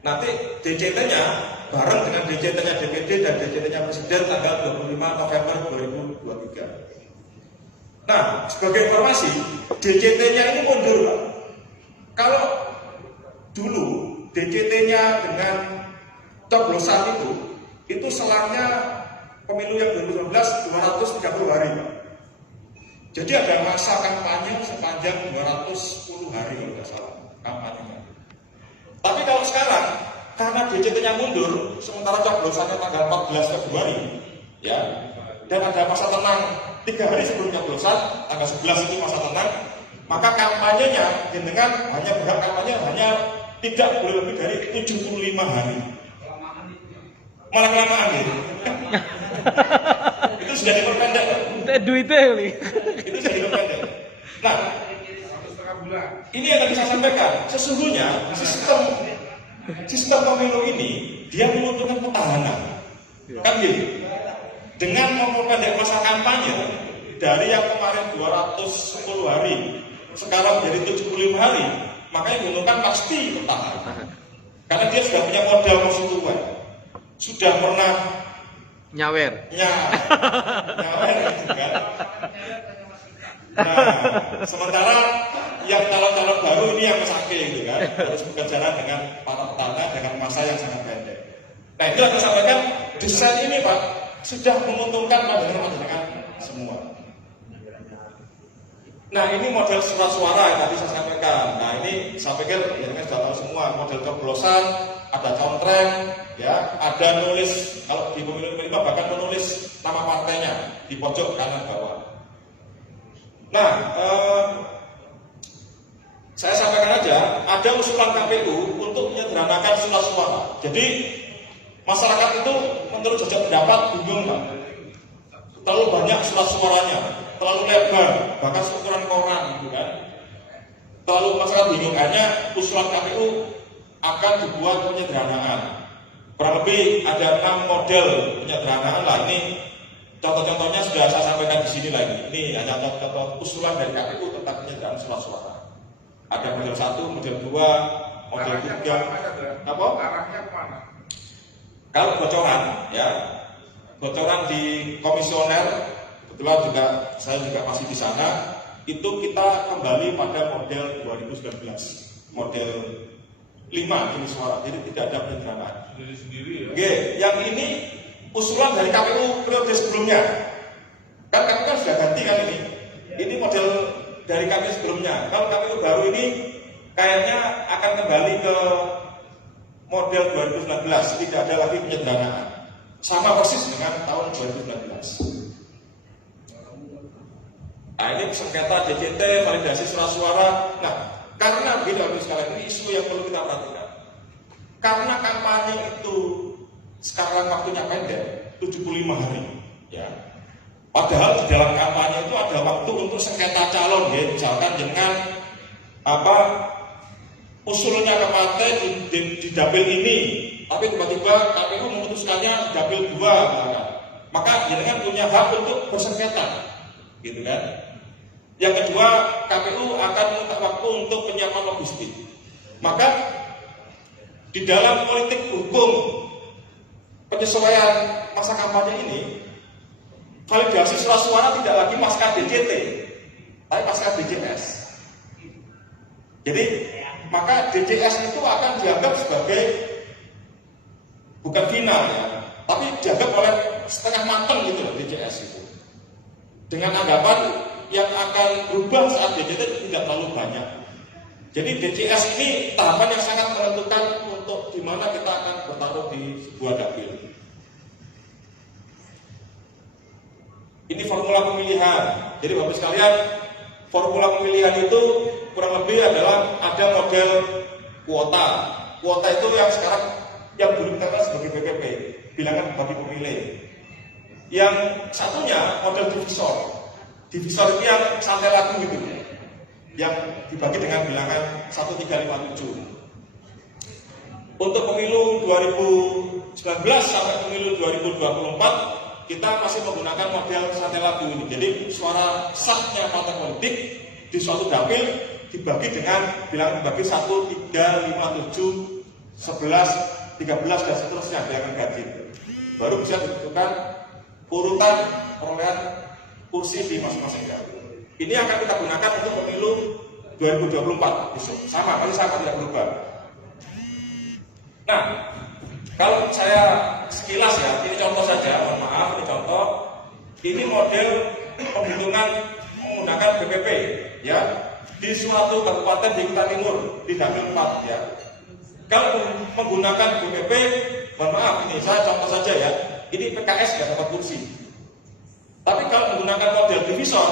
Nanti DJT-nya bareng dengan DJT-nya DPD dan DJT-nya Presiden tanggal 25 November 2023. Nah, sebagai informasi, DJT-nya ini mundur, Pak. Kalau dulu DJT-nya dengan coblosan itu selangnya pemilu yang 2019 230 hari, Pak. Jadi ada masa kampanye sepanjang 210 hari kalau tidak salah kampanyenya. Tapi kalau sekarang karena DJT-nya mundur, sementara coblosannya tanggal 14 Februari, ya, dan ada masa tenang 3 hari sebelum coblosan, tanggal 11 itu masa tenang, maka kampanyenya dengan hanya berhak kampanye hanya tidak boleh lebih dari 75 hari. Malah kelamaan gitu. Itu sudah diperpendek. Duitnya ini. Itu sudah diperpendek. Nah, 1,5 bulan. ini yang tadi saya sampaikan. Sesungguhnya sistem pemilu ini dia menguntungkan petahana. Kan gini. Dengan memperpendek masa kampanye dari yang kemarin 210 hari sekarang jadi 75 hari, maka yang menguntungkan pasti petahana. Karena dia sudah punya modal konstituen. Sudah pernah Nyawer. nyawer gitu kan. Nah, sementara yang calon-calon baru ini yang mesake gitu kan, harus bekerja dengan para petahana dengan masa yang sangat pendek. Nah, itu saya sampaikan desain ini Pak sudah menguntungkan panjenengan semua. Nah, ini model surat suara yang tadi saya sampaikan. Nah, ini saya pikir ya sudah tahu semua model coblosan, ada contreng, ya, ada nulis kalau di pemilu 5 bahkan menulis nama partainya di pojok kanan bawah. Nah, saya sampaikan aja, ada usulan KPU untuk menyederhanakan surat suara. Jadi masyarakat itu menurut jajak pendapat bingung Pak. Terlalu banyak surat suaranya, terlalu lebar, bahkan seukuran koran gitu kan. Terlalu masyarakat bingung, hanya usulan KPU akan dibuat penyederhanaan. Kurang lebih ada 6 model penyederhanaan lah. Ini contoh-contohnya sudah saya sampaikan di sini lagi. Ini hanya contoh usulan dari KPU tentang penyederhanaan surat suara. Ada model 1, model 2, model 3. Apa? Arahnya kemana? Kalau bocoran, ya, bocoran di komisioner, kebetulan juga saya juga masih di sana, itu kita kembali pada model 2019, model 5 jenis suara, jadi tidak ada penyederhanaan. Sendiri-sendiri ya. Oke, yang ini usulan dari KPU periode sebelumnya. Kan KPU kan sudah ganti kan ini. Ini model dari KPU sebelumnya. Kalau KPU baru ini kayaknya akan kembali ke model 2019, tidak ada lagi penyederhanaan. Sama persis dengan tahun 2019. Nah, ini sengketa DJT, validasi surat suara. Nah, karena beda sekali ini isu yang perlu kita perhatikan. Karena kampanye itu sekarang waktunya pendek, 75 hari, ya. Padahal di dalam kampanye itu ada waktu untuk sengketa calon, ya, misalkan dengan usulnya ke partai di dapil ini, tapi tiba-tiba KPU memutuskannya di dapil 2, maka jenengan punya hak untuk bersengketa, gitu kan? Yang kedua, KPU akan meminta waktu untuk penyiapan logistik. Maka di dalam politik hukum penyesuaian masa kampanye ini, validasi surat suara tidak lagi pasca DJT, tapi pasca DJS. Jadi maka DJS itu akan dianggap sebagai bukan final ya, tapi dianggap oleh setengah matang gitu loh DJS itu. Dengan anggapan yang akan berubah saat DJT tidak terlalu banyak. Jadi DJS ini tahapan yang sangat menentukan untuk di mana kita akan bertaruh di sebuah dapil. Ini formula pemilihan. Jadi Bapak sekalian, formula pemilihan itu kurang lebih adalah ada model kuota. Kuota itu yang sekarang yang dulu kita kenal sebagai BPP, bilangan bagi pemilih. Yang satunya model divisor. Divisor itu yang santai lagu gitu, yang dibagi dengan bilangan 1357. Untuk pemilu 2019 sampai pemilu 2024 kita masih menggunakan model santai lagu ini. Jadi suara sahnya partai politik di suatu dapil dibagi dengan bilangan bagi 1, 3, 5, 7, 11, 13 dan seterusnya bilangan ganjil. Baru bisa ditentukan urutan perolehan kursi di masing-masing dapil. Ini akan kita gunakan untuk pemilu 2024 besok. Sama, masih sama, tidak berubah. Nah, kalau saya sekilas ya, ini contoh saja, mohon maaf, ini contoh. Ini model penghitungan menggunakan BPP, ya, di suatu kabupaten di Kota Timur, di dapil 4, ya. Kalau menggunakan BPP, mohon maaf ini saya contoh saja ya, ini PKS nggak dapat kursi. Tapi kalau menggunakan model divisor,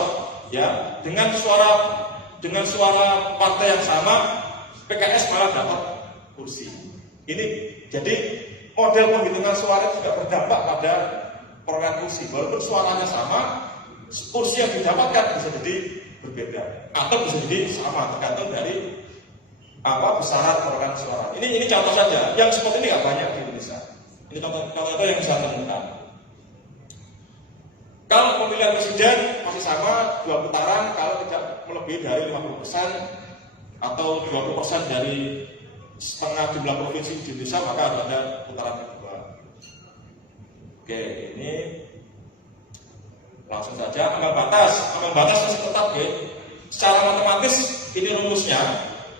ya dengan suara partai yang sama, PKS malah dapat kursi. Ini jadi model penghitungan suara juga berdampak pada perolehan kursi. Walaupun suaranya sama, kursi yang didapatkan bisa jadi berbeda atau bisa jadi sama tergantung dari besaran perolehan suara. Ini contoh saja. Yang seperti ini nggak banyak di Indonesia. Ini contoh yang bisa temukan. Kalau pemilihan presiden masih sama 2 putaran, kalau tidak melebihi dari 50% atau 20% dari setengah jumlah provinsi di Indonesia, maka ada putaran kedua. Oke, ini langsung saja ambang batas masih tetap ya. Secara matematis ini rumusnya.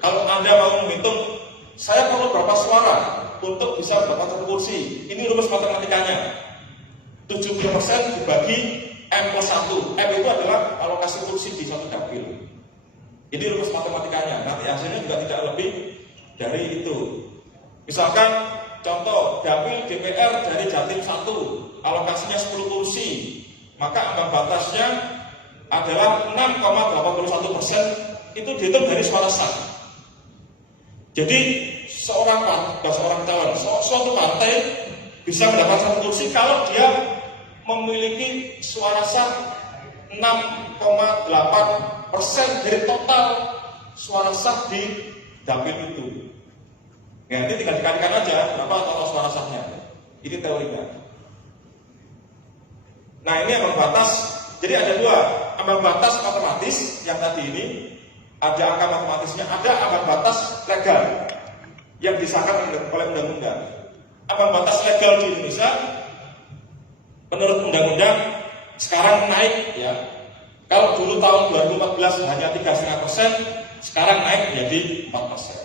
Kalau Anda mau menghitung, saya perlu berapa suara untuk bisa mendapat 1 kursi. Ini rumus matematikanya. 70% dibagi M+1. M itu adalah alokasi kursi di satu dapil. Ini rumus matematikanya. Nanti hasilnya juga tidak lebih dari itu. Misalkan contoh dapil DPR dari Jatim 1, alokasinya 10 kursi, maka ambang batasnya adalah 6,81%. Itu dihitung dari suara sah. Jadi suatu partai bisa mendapatkan 1 kursi kalau dia memiliki suara sah 6,8% dari total suara sah di dapil itu. Ya, nanti tinggal dikalikan aja berapa total suara sahnya. Ini teorinya. Nah, ini ambang batas. Jadi ada 2, ambang batas matematis yang tadi ini, ada angka matematisnya, ada ambang batas legal yang disahkan oleh undang-undang. Ambang batas legal di Indonesia menurut undang-undang sekarang naik ya. Kalau dulu tahun 2014 hanya 3,5%, sekarang naik menjadi 4%.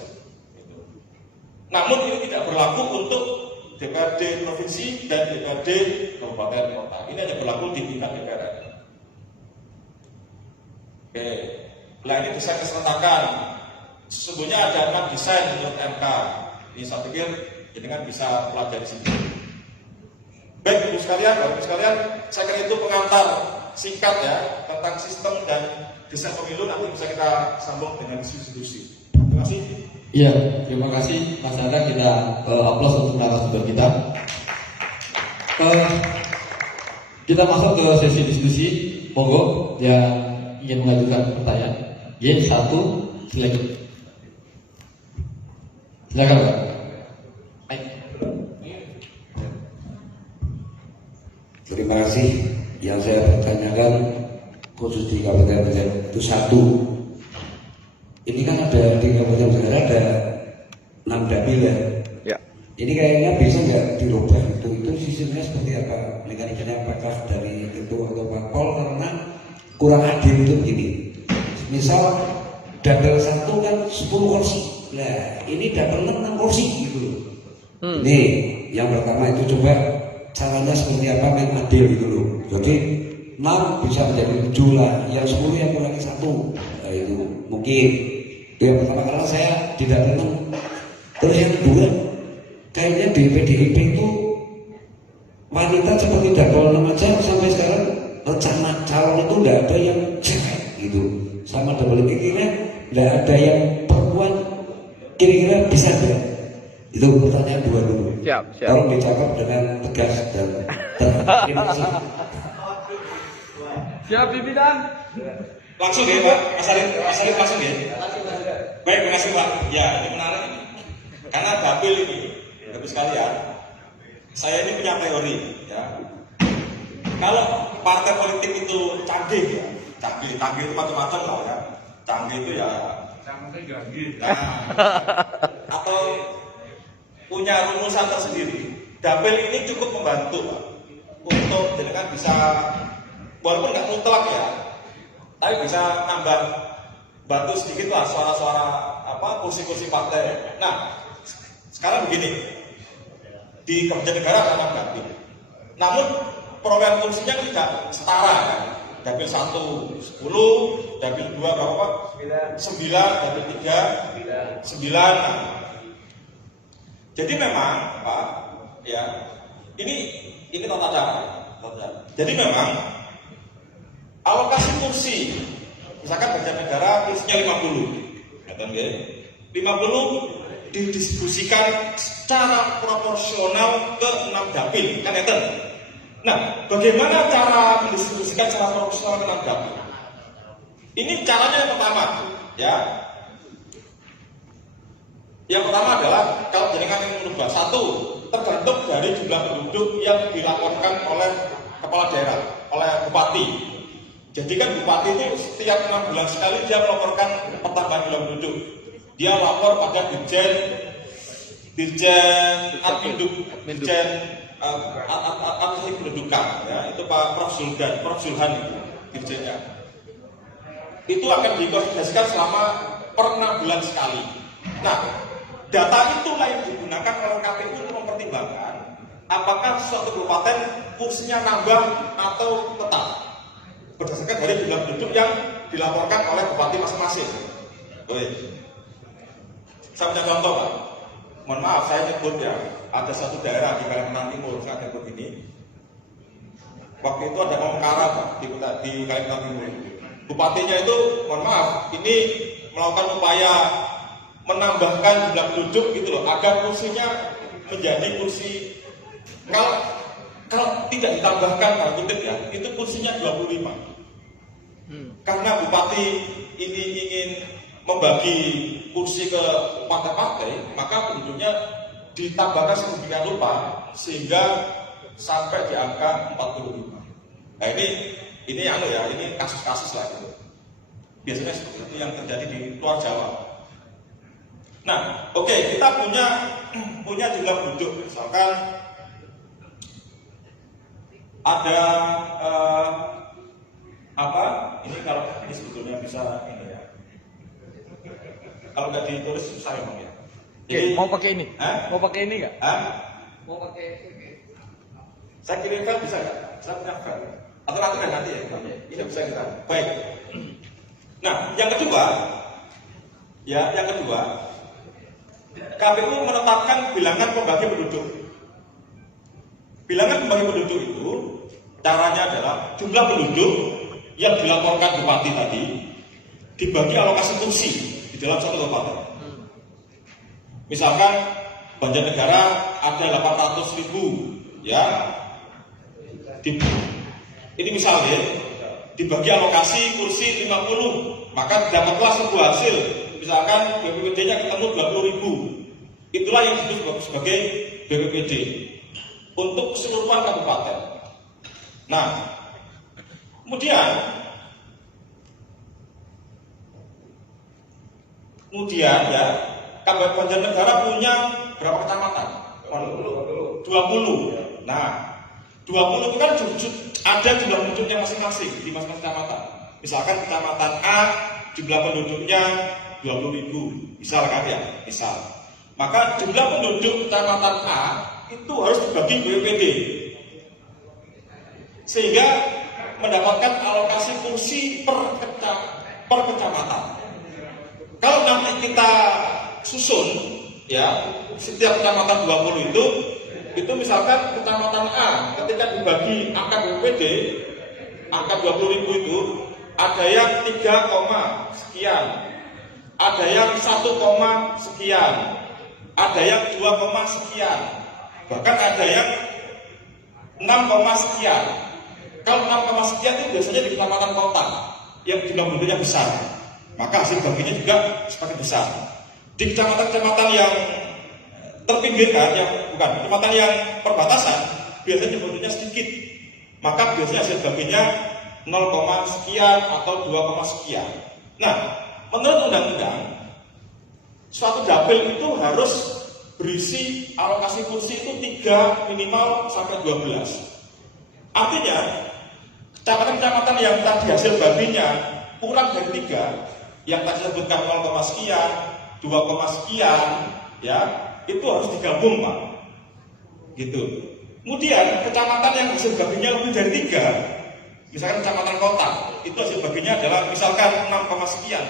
Namun ini tidak berlaku untuk DPRD provinsi dan DPRD kabupaten kota. Ini hanya berlaku di tingkat DPR. Oke. Nah, ini desain keserentakan. Sesungguhnya ada 6 desain menurut MK. Ini saya pikir jenengan bisa pelajari sini. Baik, Ibu sekalian, Bapak Ibu sekalian, saya kira itu pengantar singkat ya tentang sistem dan desain pemilu. Nanti bisa kita sambung dengan diskusi. Terima kasih. Iya, terima kasih Mas Anda. Kita aplaus untuk narasumber kita. Kita masuk ke sesi diskusi. Monggo yang ingin mengajukan pertanyaan. Y1, silakan. Silakan, Pak. Baik. Terima kasih. Yang saya pertanyakan khusus di Kabupaten Banjar itu 1. Ini kan ada di Kabupaten Banjar ada 6 dapil ya. Ya. Ini kayaknya bisa nggak dirubah itu sistemnya seperti apa? Mekanikanya apakah dari ketua atau parpol, karena kurang adil itu begini. Misal dapil 1 kan 10 kursi. Nah, ini dapil 6 kursi gitu loh. Ini yang pertama, itu coba caranya seperti apa yang adil gitu loh. Jadi 6 bisa menjadi 7 lah, yang 10 yang kurangi 1. Nah, itu mungkin yang pertama, karena saya tidak menang. Terus yang kedua, kayaknya di PDIP itu wanita seperti dapil 6 aja sampai sekarang rencana calon itu tidak ada yang cewek gitu. Sama double kira-kira tidak ada yang perempuan, kira-kira bisa enggak? Itu pertanyaan 2 dulu. Siap. Tolong dijawab dengan tegas dan terima kasih. Siap, pimpinan. Langsung ya Pak, Mas Arif langsung ya. Baik, terima kasih Pak. Ya, ini menarik ini. Karena dapil ini, Bapak sekalian, saya ini punya teori ya. Kalau partai politik itu canggih ya, canggih itu macam-macam lah ya. Canggih itu ya, atau punya rumusan tersendiri. Dapil ini cukup membantu Pak, untuk jenengan bisa, walaupun nggak mutlak ya, tapi bisa nambah bantu sedikit lah suara-suara kursi-kursi partai. Nah, sekarang begini, di Kerja Negara ada 6 dapil. Namun perolehan kursinya tidak setara kan. Dapil 1 10, dapil 2 berapa Pak? 9, dapil 3 9. Nah, Jadi memang Pak, ya ini tata cara. Jadi memang alokasi kursi, misalkan Banjarnegara kursinya 50, ngeten nggih. 50 didistribusikan secara proporsional ke 6 dapil, kan ngeten. Nah, bagaimana cara mendistribusikan secara proporsional ke 6 dapil? Ini caranya yang pertama, ya. Yang pertama adalah kalau jenengan ingin merubah, satu, tergantung dari jumlah penduduk yang dilaporkan oleh kepala daerah, oleh bupati. Jadi kan bupati itu setiap 6 bulan sekali dia melaporkan pertambahan jumlah penduduk. Dia lapor pada Dirjen Adminduk, Dirjen Administrasi Pendudukan, ya, itu Pak Prof Zulhan itu dirjennya. Itu akan dikoordinasikan selama per 6 bulan sekali. Nah, data itulah yang digunakan oleh KPU untuk mempertimbangkan apakah suatu kabupaten kursinya nambah atau tetap berdasarkan dari jumlah penduduk yang dilaporkan oleh bupati masing-masing. Saya punya contoh, Pak. Mohon maaf, saya nyebut ya, ada satu daerah di Kalimantan Timur, saya nyebut ini. Waktu itu ada Omkara, Pak, di Kalimantan Timur. Bupatinya itu, mohon maaf, ini melakukan upaya menambahkan jumlah penduduk gitu loh, agar kursinya menjadi kursi, kalau tidak ditambahkan, Pak Kutip ya, itu kursinya 25. Karena bupati ini ingin membagi kursi ke partai-partai, maka penduduknya ditambahkan sedemikian rupa sehingga sampai di angka 45. Nah ini kasus-kasus lah gitu. Biasanya seperti itu yang terjadi di luar Jawa. Nah, oke, kita punya jumlah penduduk, misalkan ada ini kalau ini sebetulnya bisa ini ya. Kalau nggak ditulis susah emang ya. Oke, mau pakai ini? Hah? Mau pakai ini nggak? Hah? Mau pakai. Saya kirim file bisa nggak? Saya punya file. Atau nanti ya. Ini bisa kita. Baik. Nah, yang kedua, KPU menetapkan bilangan pembagi penduduk. Bilangan pembagi penduduk itu caranya adalah jumlah penduduk yang dilaporkan bupati tadi dibagi alokasi kursi di dalam satu kabupaten. Misalkan Banjarnegara ada 800.000, ya. Ini misalnya dibagi alokasi kursi 50, maka dapatlah sebuah hasil. Misalkan BPPD-nya ketemu 20.000. Itulah yang disebut sebagai BPPD untuk keseluruhan kabupaten. Nah, kemudian ya, Kabupaten Banjarnegara punya berapa kecamatan? 20. Nah, 20 itu kan ada jumlah penduduknya masing-masing di masing-masing kecamatan. Misalkan kecamatan A jumlah penduduknya 20.000, misalkan ya, misal. Maka jumlah penduduk kecamatan A itu harus dibagi BPPD sehingga mendapatkan alokasi kursi per kecamatan. Kalau nanti kita susun, ya, setiap kecamatan 20 itu misalkan kecamatan A ketika dibagi angka BPPD, angka 20.000 itu ada yang 3, sekian, ada yang 1, sekian, ada yang 2, sekian, bahkan ada yang 6, sekian. Kalau 6, sekian itu biasanya di kecamatan kota yang jumlah penduduknya besar, maka hasil baginya juga semakin besar. Di kecamatan-kecamatan yang terpinggirkan, yang bukan kecamatan yang perbatasan, biasanya penduduknya sedikit, maka biasanya hasil baginya 0, sekian atau 2, sekian. Nah, menurut undang-undang, suatu dapil itu harus berisi alokasi kursi itu 3 minimal sampai 12. Artinya, kecamatan-kecamatan yang tadi hasil baginya kurang dari 3, yang tadi sebutkan 0, sekian, 2, sekian, ya, itu harus digabung, Pak. Gitu. Kemudian kecamatan yang hasil baginya lebih dari 3, misalkan kecamatan kota, itu hasil baginya adalah misalkan 6, sekian,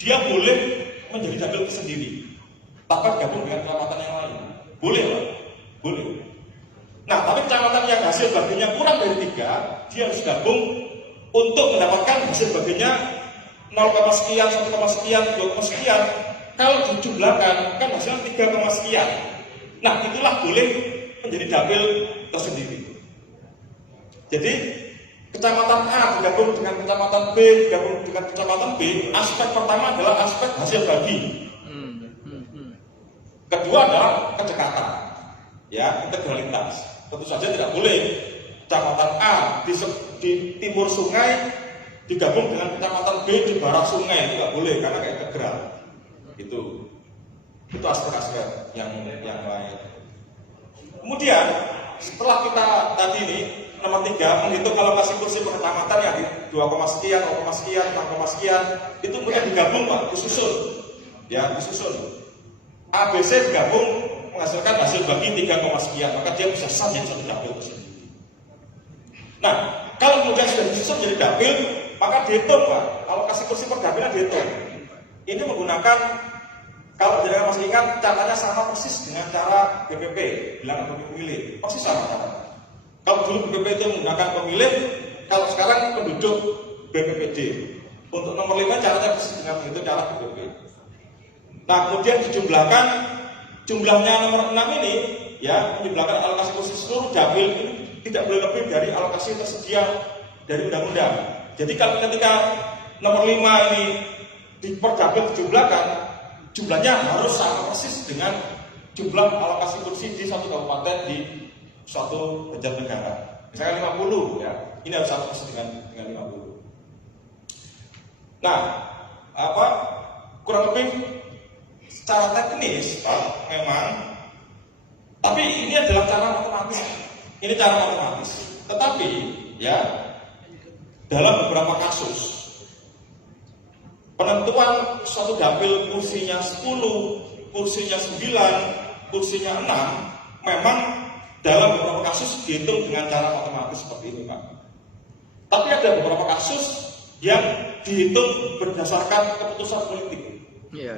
dia boleh menjadi dapil tersendiri tanpa gabung dengan kecamatan yang lain. Boleh Pak, boleh. Nah, tapi kecamatan yang hasil baginya kurang dari 3, dia harus gabung untuk mendapatkan hasil baginya 0, sekian, 1, sekian, 2, sekian. Kalau dijumlahkan kan hasilnya 3, sekian. Nah, itulah boleh menjadi dapil tersendiri. Jadi kecamatan A digabung dengan kecamatan B, digabung dengan kecamatan B. Aspek pertama adalah aspek hasil bagi. Kedua adalah kedekatan, ya, integralitas. Tentu saja tidak boleh kecamatan A di timur sungai digabung dengan kecamatan B di barat sungai, itu nggak boleh karena kayak integral. Itu aspek-aspek yang lain. Kemudian setelah kita tadi ini nomor 3 menghitung alokasi kursi per kecamatan ya di 2, sekian, 0, sekian, 6, sekian, itu kemudian digabung Pak, disusun. Ya, disusun. ABC digabung menghasilkan hasil bagi 3, sekian, maka dia bisa sah jadi satu dapil tersendiri. Nah, kalau kemudian sudah disusun jadi dapil, maka dihitung Pak, alokasi kursi per dapilan dihitung. Ini menggunakan, kalau jangan masih ingat, caranya sama persis dengan cara BPP, bilangan pemilih, persis sama cara. Kalau dulu BPP itu menggunakan pemilih, kalau sekarang penduduk BPPD. Untuk nomor 5 caranya persis dengan begitu cara BPP. Nah, kemudian dijumlahkan, jumlahnya nomor 6 ini, ya, menjumlahkan alokasi kursi seluruh dapil ini tidak boleh lebih dari alokasi tersedia dari undang-undang. Jadi kalau ketika nomor 5 ini di per dapil dijumlahkan, jumlahnya harus sama persis dengan jumlah alokasi kursi di satu kabupaten di suatu banjar negara. Misalkan 50, ya, ini harus sama persis dengan 50. Nah, kurang lebih secara teknis, Pak, memang, tapi ini adalah cara matematis. Ini cara matematis. Tetapi, ya, dalam beberapa kasus, penentuan suatu dapil kursinya 10, kursinya 9, kursinya 6, memang dalam beberapa kasus dihitung dengan cara matematis seperti ini, Pak. Tapi ada beberapa kasus yang dihitung berdasarkan keputusan politik. Iya,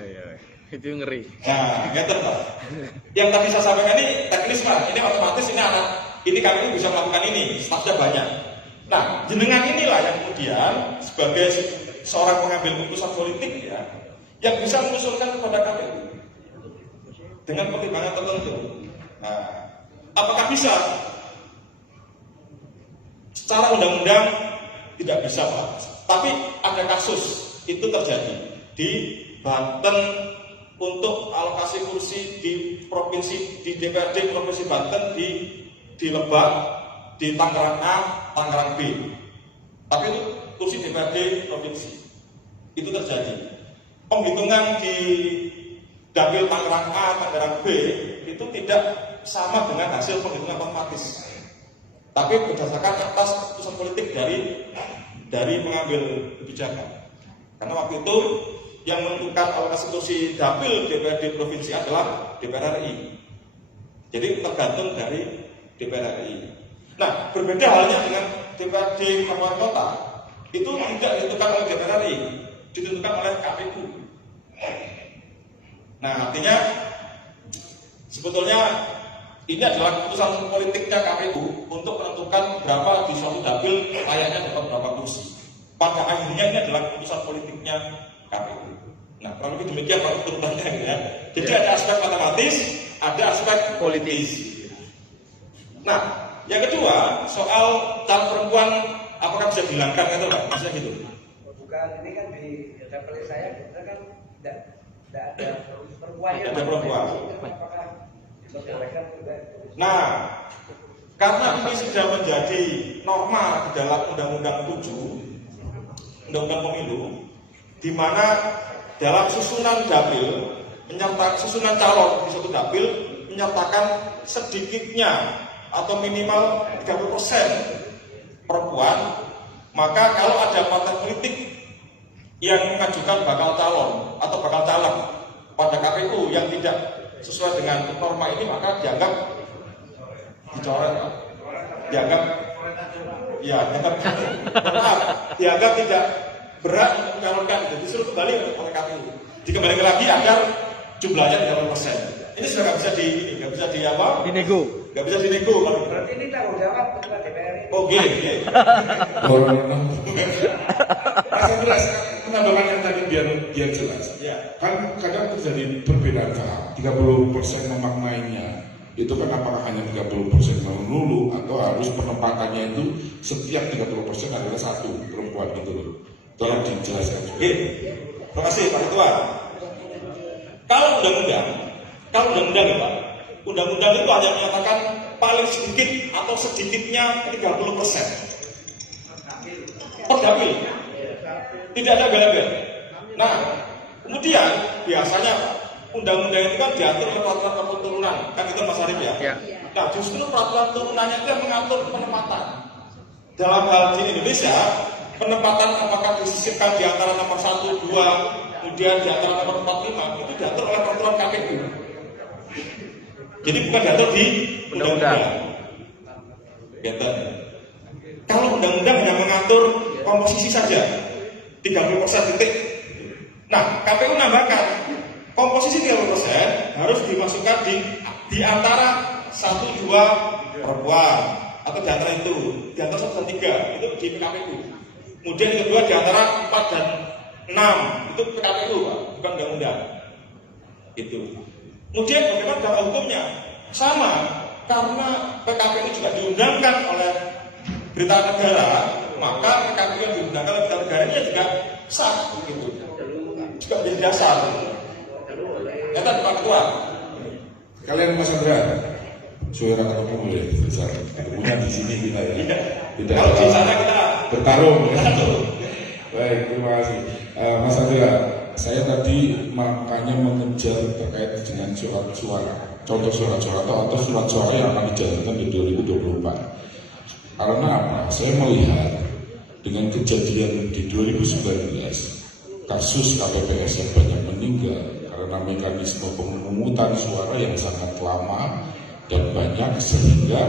itu ngeri. Nah, gitu Pak. Yang tadi saya sampaikan ini teknis Pak, ini otomatis ini kami bisa melakukan ini, stafnya banyak. Nah, jenengan inilah yang kemudian sebagai seorang pengambil keputusan politik ya, yang bisa mengusulkan kepada KPU dengan pertimbangan tertentu. Nah, apakah bisa? Secara undang-undang tidak bisa Pak. Tapi ada kasus itu terjadi di Banten untuk alokasi kursi di provinsi di DPRD Provinsi Banten di Lebak, di Tangerang A, Tangerang B. Tapi itu kursi DPRD provinsi itu terjadi. Penghitungan di dapil Tangerang A, Tangerang B itu tidak sama dengan hasil penghitungan otomatis. Tapi berdasarkan atas keputusan politik dari pengambil kebijakan. Karena waktu itu yang menentukan alokasi kursi dapil DPRD provinsi adalah DPR RI. Jadi tergantung dari DPR RI. Nah, berbeda halnya dengan DPRD kabupaten kota. Itu tidak ditentukan oleh DPR RI, ditentukan oleh KPU. Nah, artinya sebetulnya ini adalah keputusan politiknya KPU untuk menentukan berapa di suatu dapil layaknya dapat berapa kursi. Pada akhirnya ini adalah keputusan politiknya KPU. Nah, kurang lebih demikian urutannya ya. Jadi ada aspek matematis, ada aspek politis. Nah, yang kedua soal calon perempuan apakah bisa dihilangkan itu Pak? Bisa gitu? Bukan, ini kan di dapil saya kita kan tidak ada perempuan. Tidak ada perempuan. Apakah diperbolehkan juga? Nah, karena ini sudah menjadi norma di dalam Undang-Undang 7, Undang-Undang Pemilu, di mana dalam susunan dapil, susunan calon di suatu dapil menyertakan sedikitnya atau minimal 30% perempuan, maka kalau ada partai politik yang mengajukan bakal calon atau bakal caleg pada KPU yang tidak sesuai dengan norma ini, maka dianggap dicoret, dianggap dianggap tidak berat untuk mencalonkan, jadi disuruh kembali oleh KPU, dikembalikan lagi agar jumlahnya 30%. Ini sudah nggak bisa nggak bisa di apa? Dinego. Nggak bisa dinego kan? Berarti ini tanggung jawab ketua DPR ini. Oke. Masa jelas menambahkan yang tadi biar jelas. Ya. Kan kadang terjadi perbedaan paham. 30% memaknainya itu kan apakah hanya 30% melulu atau harus penempatannya itu setiap 30% adalah satu perempuan gitu loh. Tolong dijelaskan. Oke. Terima kasih Pak Ketua. Kalau undang-undang ya Pak, undang-undang itu hanya menyatakan paling sedikit atau sedikitnya 30%. Per dapil. Tidak ada bela-bela. Nah, kemudian biasanya undang-undang itu kan diatur oleh peraturan turunan, kan itu Mas Arif ya? Ya. Nah, justru peraturan turunannya itu yang mengatur penempatan. Dalam hal di Indonesia, penempatan apakah disisipkan di antara nomor 1, 2, kemudian di antara nomor 4, 5, itu diatur oleh peraturan KPU. Jadi bukan diatur di undang-undang. Gitu. Kalau undang-undang hanya mengatur komposisi saja, 30% titik. Nah, KPU nambahkan komposisi 30% harus dimasukkan di antara 1, 2 perempuan atau di antara itu, di antara 1 dan 3 itu di PKPU. Kemudian yang kedua di antara 4 dan 6 itu PKPU, Pak, bukan undang-undang. Itu. Kemudian bagaimana dalam hukumnya? Sama, karena PKPU juga diundangkan oleh Berita Negara, maka PKPU yang diundangkan oleh Berita Negara ini juga sah, gitu. Juga menjadi dasar. Ya kan Pak Ketua? Kalian Mas Andra, suara ketemu boleh besar. Ketemunya di sini kita ya. Tidak Kalau di sana kita bertarung. Ya. Baik, terima kasih. Mas Andra, saya tadi makanya mengejar terkait dengan surat suara, contoh surat suara atau surat suara yang akan dijalankan di 2024. Karena apa? Saya melihat dengan kejadian di 2019, kasus KPPS yang banyak meninggal karena mekanisme pemungutan suara yang sangat lama dan banyak sehingga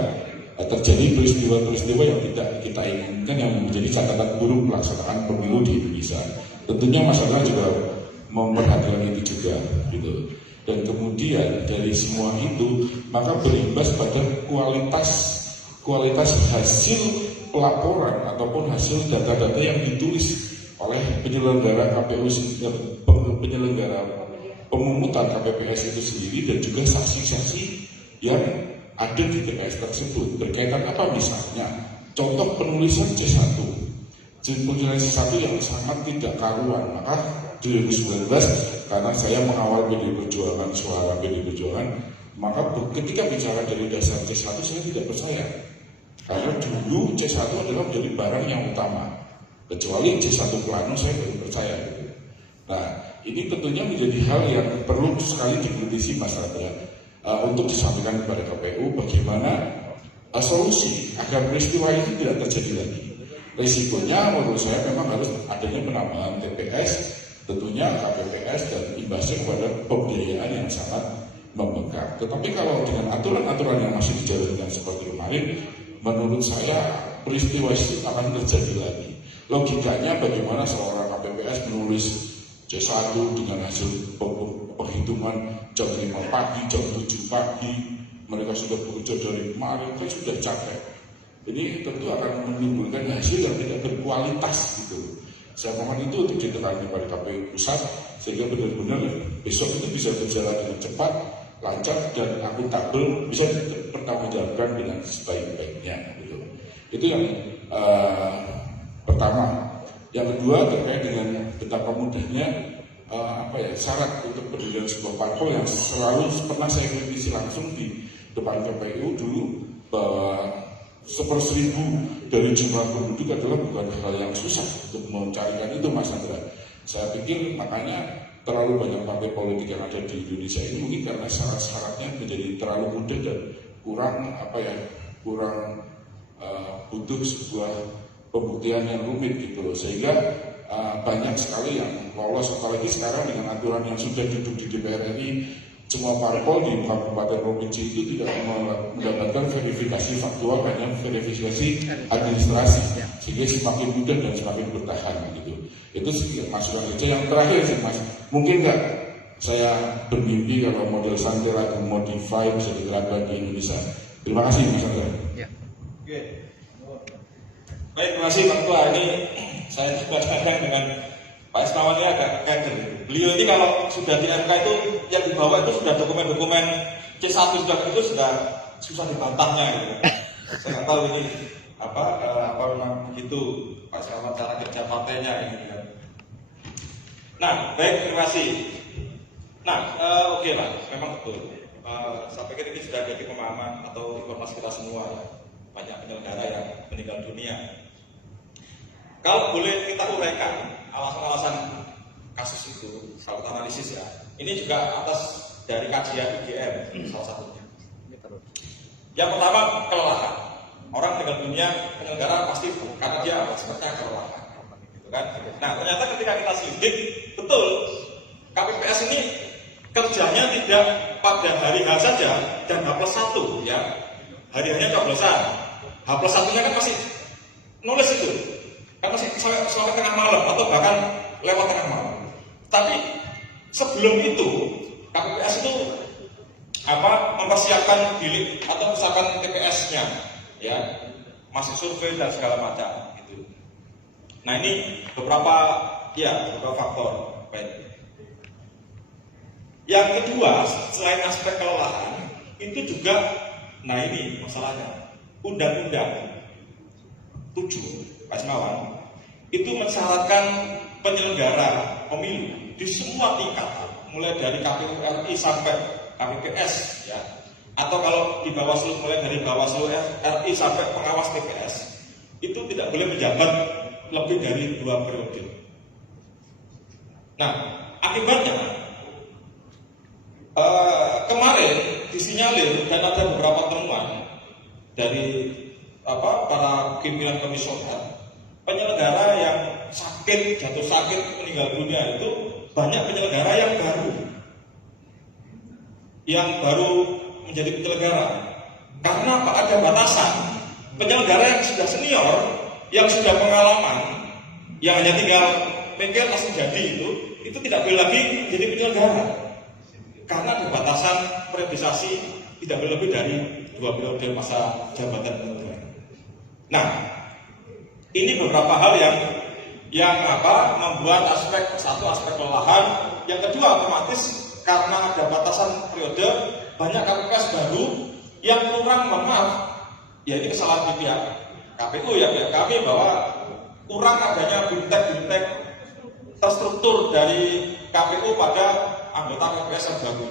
terjadi peristiwa-peristiwa yang tidak kita inginkan yang menjadi catatan buruk pelaksanaan pemilu di Indonesia. Tentunya masalah juga memperhatikan itu juga, gitu. Dan kemudian dari semua itu maka berimbas pada kualitas hasil pelaporan ataupun hasil data-data yang ditulis oleh penyelenggara KPU, penyelenggara pemungutan KPPS itu sendiri dan juga saksi-saksi yang ada di TPS tersebut. Berkaitan apa misalnya? Contoh penulisan C1 yang sangat tidak karuan. Maka 2019 karena saya mengawal PD Perjuangan, suara PD Perjuangan, maka ketika bicara dari dasar C1 saya tidak percaya. Karena dulu C1 adalah menjadi barang yang utama. Kecuali C1 plano saya baru percaya. Nah, ini tentunya menjadi hal yang perlu sekali dikritisi Mas Andra untuk disampaikan kepada KPU bagaimana solusi agar peristiwa ini tidak terjadi lagi. Risikonya menurut saya memang harus adanya penambahan TPS, tentunya KPPS dan imbasnya kepada pembiayaan yang sangat membengkak. Tetapi kalau dengan aturan-aturan yang masih dijalankan seperti kemarin, menurut saya peristiwa itu akan terjadi lagi. Logikanya bagaimana seorang KPPS menulis C1 dengan hasil penghitungan jam 5 pagi, jam 7 pagi, mereka sudah bekerja dari kemarin, kan sudah capek. Ini tentu akan menimbulkan hasil yang tidak berkualitas gitu. Saya mohon itu untuk ditekan kepada KPU pusat sehingga benar-benar besok itu bisa berjalan dengan cepat, lancar dan akuntabel, bisa dipertanggungjawabkan dengan sebaik-baiknya gitu. Itu yang pertama. Yang kedua terkait dengan betapa mudahnya syarat untuk berdirian sebuah parpol yang selalu pernah saya kritisi langsung di depan KPU dulu bahwa 1/1000 dari jumlah penduduk adalah bukan hal yang susah untuk mencarikan itu Mas Andra. Saya pikir makanya terlalu banyak partai politik yang ada di Indonesia ini mungkin karena syarat-syaratnya menjadi terlalu mudah dan kurang butuh sebuah pembuktian yang rumit gitu loh, sehingga banyak sekali yang lolos, apalagi sekarang dengan aturan yang sudah duduk di DPR RI, semua parpol di kabupaten provinsi itu tidak mendapatkan verifikasi faktual, hanya verifikasi administrasi, sehingga semakin mudah dan semakin bertahan gitu. Itu masukan aja. Yang terakhir sih Mas, mungkin nggak saya bermimpi kalau model Santera Modify bisa diterapkan di Indonesia. Terima kasih Mas Andra. Ya. Oke. Baik, terima kasih Pak Ketua. Ini saya juga kadang dengan Pak Ismawan ini agak kaget. Beliau ini kalau sudah di MK itu yang dibawa itu sudah dokumen-dokumen C1 itu sudah susah dibantahnya gitu. Saya nggak tahu ini apa memang begitu Pak Ismawan cara kerja partainya ini kan. Nah, baik, terima kasih. Nah, oke Pak, memang betul. Saya pikir ini sudah jadi pemahaman atau informasi kita semua ya. Banyak penyelenggara yang meninggal dunia. Kalau boleh kita uraikan alasan-alasan kasus itu, kalau kita analisis ya. Ini juga atas dari kajian IGM salah satunya. Yang pertama, kelelahan. Orang meninggal dunia penyelenggara pasti karena dia sebetulnya kelelahan. Gitu kan? Nah, ternyata ketika kita selidik, betul KPPS ini kerjanya tidak pada hari H saja dan H+1 ya. Hari-harinya coblosan. H+1-nya kan masih nulis itu. Kan masih sampai tengah malam atau bahkan lewat tengah malam. Tapi sebelum itu KPPS itu mempersiapkan bilik atau misalkan TPS-nya ya. Masih survei dan segala macam gitu. Nah, ini beberapa faktor. Baik. Yang kedua, selain aspek kelelahan, itu juga, nah ini masalahnya, Undang-Undang 7, Pak Ismawan, itu mensyaratkan penyelenggara pemilu di semua tingkat, mulai dari KPU RI sampai KPPS, ya, atau kalau di Bawaslu mulai dari Bawaslu RI sampai pengawas TPS, itu tidak boleh menjabat lebih dari 2 periode. Nah, akibatnya kemarin disinyalir dan ada beberapa temuan dari para pimpinan komisioner, penyelenggara yang sakit, jatuh sakit, meninggal dunia itu banyak penyelenggara yang baru menjadi penyelenggara. Karena ada batasan penyelenggara yang sudah senior, yang sudah pengalaman, yang hanya tinggal mikir langsung jadi itu tidak boleh lagi menjadi penyelenggara. Karena di batasan periodisasi tidak boleh lebih dari 2 periode masa jabatan penyelenggara. Nah, ini beberapa hal yang membuat aspek kelelahan. Yang kedua, otomatis karena ada batasan periode, banyak KPPS baru yang kurang, ya ini kesalahan di pihak KPU ya, pihak kami bahwa kurang adanya bintek terstruktur dari KPU pada anggota KPPS yang baru.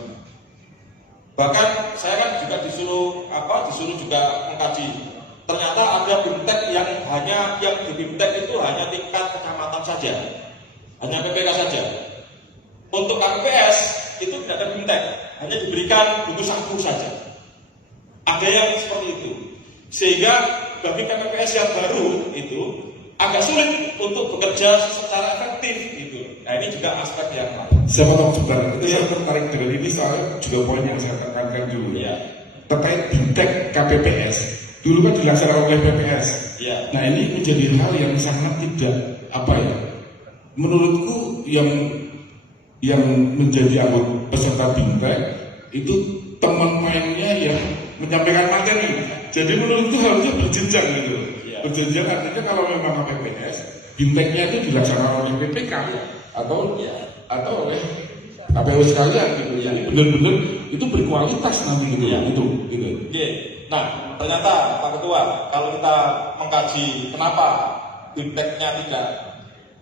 Bahkan saya kan juga disuruh juga mengkaji. Ternyata ada bintek yang di bintek itu hanya tingkat kecamatan saja, hanya PPK saja. Untuk KPPS itu tidak ada bintek, hanya diberikan buku saku saja. Ada yang seperti itu, sehingga bagi KPPS yang baru itu agak sulit untuk bekerja secara efektif gitu. Nah, ini juga aspek yang lain. Saya potong sebentar, itu saya tertarik dengan ini soalnya juga poin yang saya tekankan dulu ya. Terkait bintek KPPS, dulu kan dilaksanakan oleh PPS. Ya. Nah, ini menjadi hal yang sangat tidak menurutku yang menjadi anggota peserta bintek itu teman mainnya yang menyampaikan materi. Jadi menurutku harusnya berjenjang gitu. Ya. Berjenjang artinya kalau memang KPPS, binteknya itu dilaksanakan oleh PPK atau oleh KPU sekalian gitu. Jadi benar-benar itu berkualitas nanti gitu. Ya. Gitu. Oke. Nah, ternyata Pak Ketua, kalau kita mengkaji kenapa binteknya tidak,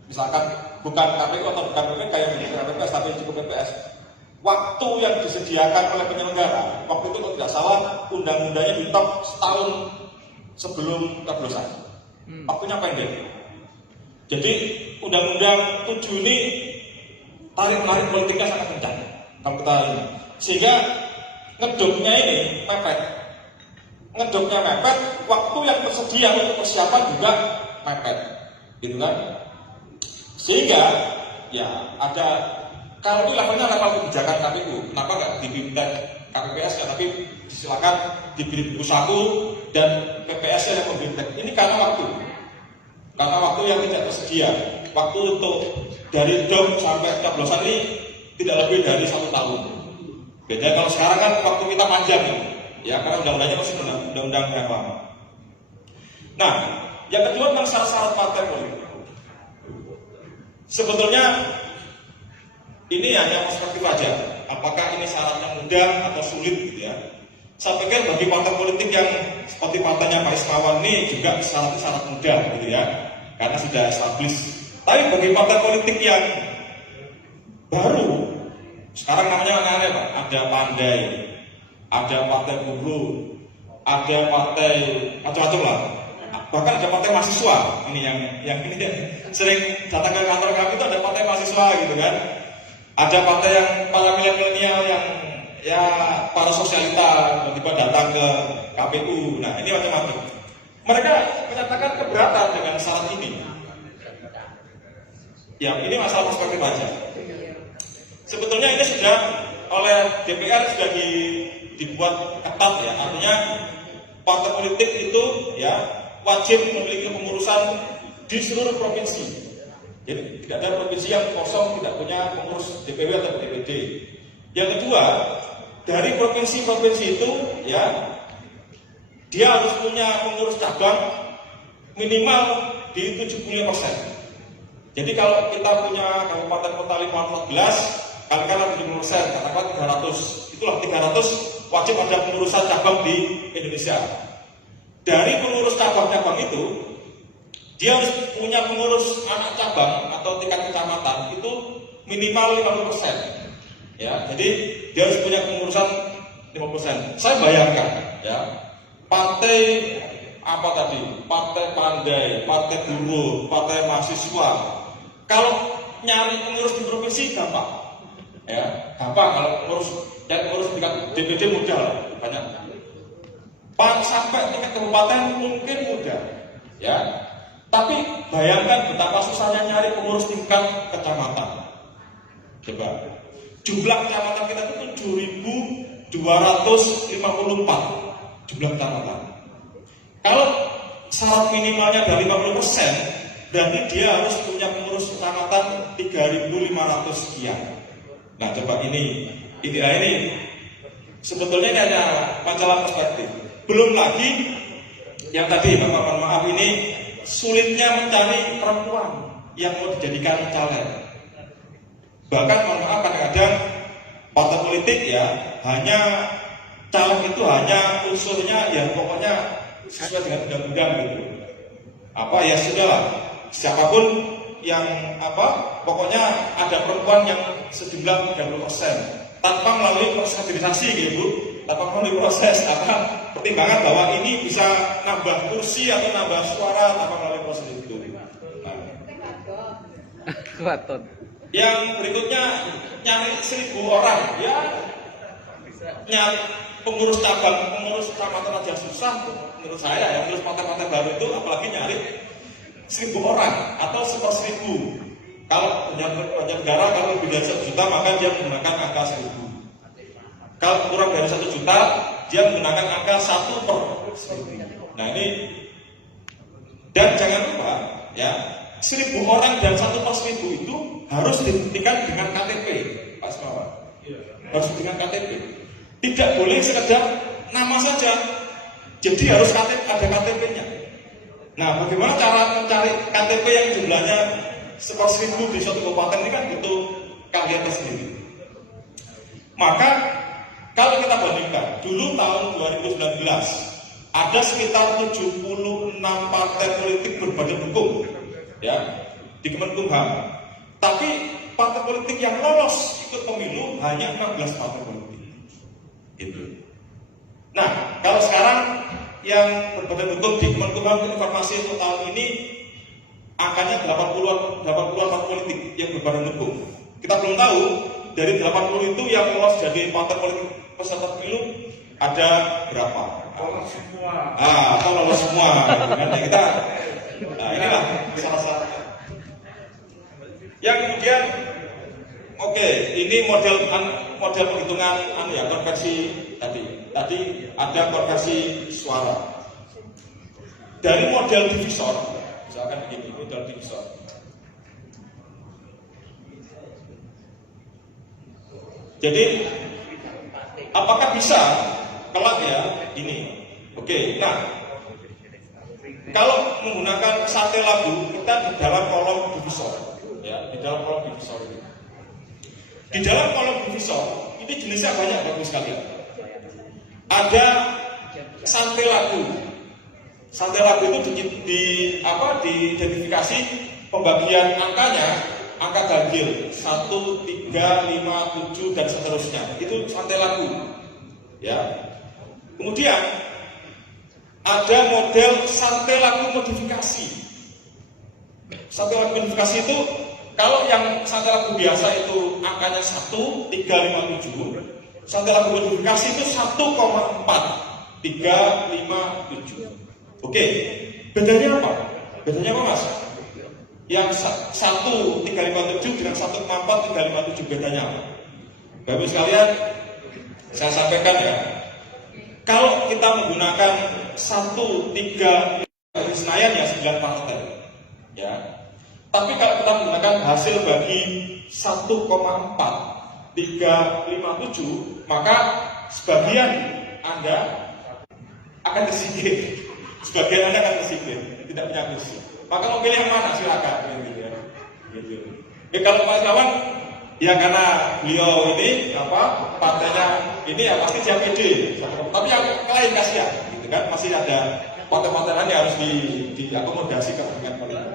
misalkan bukan KPU atau bukan PPK yang menjadi KPPS tapi cukup PPS, waktu yang disediakan oleh penyelenggara, waktu itu kalau tidak salah undang-undangnya di top setahun sebelum coblosan. Waktunya pendek. Jadi undang-undang 7 ini tarik-menarik politiknya sangat kencang kalau kita ini. Sehingga ngedopnya ini mepet. Ngedopnya mepet, waktu yang tersedia untuk persiapan juga mepet. Gitu kan? Sehingga ya ada, kalau itu levelnya level kebijakan KPU, kenapa nggak dibimbing KPPS ya, tapi silakan diberi buku saku dan PPS yang membimbing. Ini karena waktu yang tidak tersedia. Waktu untuk dari dom sampai coblosan ini tidak lebih dari 1 tahun. Beda kalau sekarang kan waktu kita panjang ini, ya karena undang-undangnya masih undang-undang yang lama. Nah, yang kedua tentang syarat-syarat partai politik. Sebetulnya ini hanya perspektif aja. Apakah ini syaratnya mudah atau sulit gitu ya? Saya pikir bagi partai politik yang seperti partainya Pak Ismawan ini juga syarat mudah gitu ya, karena sudah established. Tapi bagi partai politik yang baru, sekarang namanya aneh-aneh Pak, ada Pandai, ada Partai Buruh, ada partai macam-macam lah. Bahkan ada partai mahasiswa, ini yang ini sering datang ke kantor kami itu ada partai mahasiswa gitu kan. Ada partai yang para milenial yang ya para sosialita tiba-tiba datang ke KPU. Nah ini macam-macam. Mereka menyatakan keberatan dengan syarat ini. Ya ini masalah perspektif aja. Sebetulnya ini sudah oleh DPR sudah dibuat ketat ya. Artinya partai politik itu ya wajib memiliki pengurusan di seluruh provinsi. Jadi tidak ada provinsi yang kosong tidak punya pengurus DPW atau DPD. Yang kedua, dari provinsi-provinsi itu ya dia harus punya pengurus cabang minimal di 75%. Jadi kalau kita punya kabupaten kota 514, kalikan 70%, katakan 300, itulah 300 wajib ada pengurusan cabang di Indonesia. Dari pengurus cabang-cabang itu, dia harus punya pengurus anak cabang atau tingkat kecamatan itu minimal 50%. Ya, jadi dia harus punya pengurusan 50%. Saya bayangkan, ya, partai apa tadi? Partai Pandai, Partai Buruh, Partai Mahasiswa. Kalau nyari pengurus di provinsi gampang, ya, gampang. Kalau cari pengurus tingkat DPD mudah, banyak. Sampai tingkat kabupaten mungkin mudah, ya. Tapi bayangkan betapa susahnya nyari pengurus tingkat kecamatan. Coba. Jumlah kecamatan kita itu 7.254 jumlah kecamatan. Kalau syarat minimalnya dari 50%, berarti dia harus punya pengurus kecamatan 3.500 sekian. Nah coba ini sebetulnya ini hanya masalah perspektif. Belum lagi yang tadi Bapak mohon maaf ini sulitnya mencari perempuan yang mau dijadikan caleg. Bahkan mohon maaf kadang-kadang partai politik ya hanya caleg itu hanya unsurnya ya pokoknya sesuai dengan undang-undang gitu. Apa ya sudahlah siapapun yang pokoknya ada perempuan yang sejumlah 30% tanpa melalui proses kaderisasi gitu, tanpa melalui proses pertimbangan bahwa ini bisa nambah kursi atau nambah suara tanpa melalui proses itu. Kuaton. Yang berikutnya nyari 1.000 orang ya nyari pengurus cabang, pengurus kecamatan aja susah menurut saya ya, pengurus partai-partai baru itu apalagi nyari 1.000 orang atau 1/1000. Kalau banyak negara kalau lebih dari 1 juta maka dia menggunakan angka 1.000. Kalau kurang dari 1 juta dia menggunakan angka 1/1000. Nah ini dan jangan lupa ya 1.000 orang dan 1/1000 itu harus dibuktikan dengan KTP, Pak Semawan. Harus dengan KTP. Tidak boleh sekedar nama saja. Jadi harus ada KTP-nya. Nah, bagaimana cara mencari KTP yang jumlahnya 1/1000 di suatu kabupaten ini kan butuh keahlian tersendiri. Maka kalau kita bandingkan, dulu tahun 2019 ada sekitar 76 partai politik berbadan hukum, ya, di Kemenkumham. Tapi partai politik yang lolos ikut pemilu hanya 16 partai politik. Gitu. Nah, kalau sekarang yang berbadan hukum di Kemenkumham informasi untuk tahun ini angkanya 80-an partai politik yang berbadan hukum. Kita belum tahu dari 80 itu yang lolos jadi partai politik peserta pemilu ada berapa? Lolos semua. Atau lolos semua. Gitu kan? Kita, inilah salah satu. Yang kemudian, oke, ini model perhitungan konversi tadi. Tadi ada konversi suara. Dari model divisor, misalkan begini, model divisor. Jadi apakah bisa kelak ya ini? Oke, nah kalau menggunakan sate labu kita di dalam kolom divisor, ya di dalam kolom divisor ini. Di dalam kolom divisor ini jenisnya banyak bagus sekali. Ada sate labu. Sate labu itu diidentifikasi pembagian angkanya, angka ganjil 1, 3, 5, 7 dan seterusnya. Itu sate labu. Ya. Kemudian ada model sate labu modifikasi. Sate labu modifikasi itu kalau yang sate labu biasa itu angkanya 1, 3, 5, 7. Sate labu modifikasi itu 1,4, 3, 5, 7. Oke, bedanya apa? Bedanya apa mas? Yang 1, 3, 5, 7 dengan 1,4, 3, 5, 7 bedanya apa? Bapak sekalian, saya sampaikan ya. Kalau kita menggunakan 1, 3, di Senayan ya 9 partai, ya. Tapi kalau kita menggunakan hasil bagi 1,4, 3, 5, 7, maka sebagian Anda akan tersingkir. Sebagian Anda akan tersingkir, tidak punya kursi. Maka mau pilih yang mana silakan. Gitu ya. Gitu. Kalau Pak Sawan, ya karena beliau ini partainya ini ya pasti siap pede. Tapi yang lain kasihan, gitu kan? Masih ada partai-partai lain yang harus diakomodasi kepentingan politik.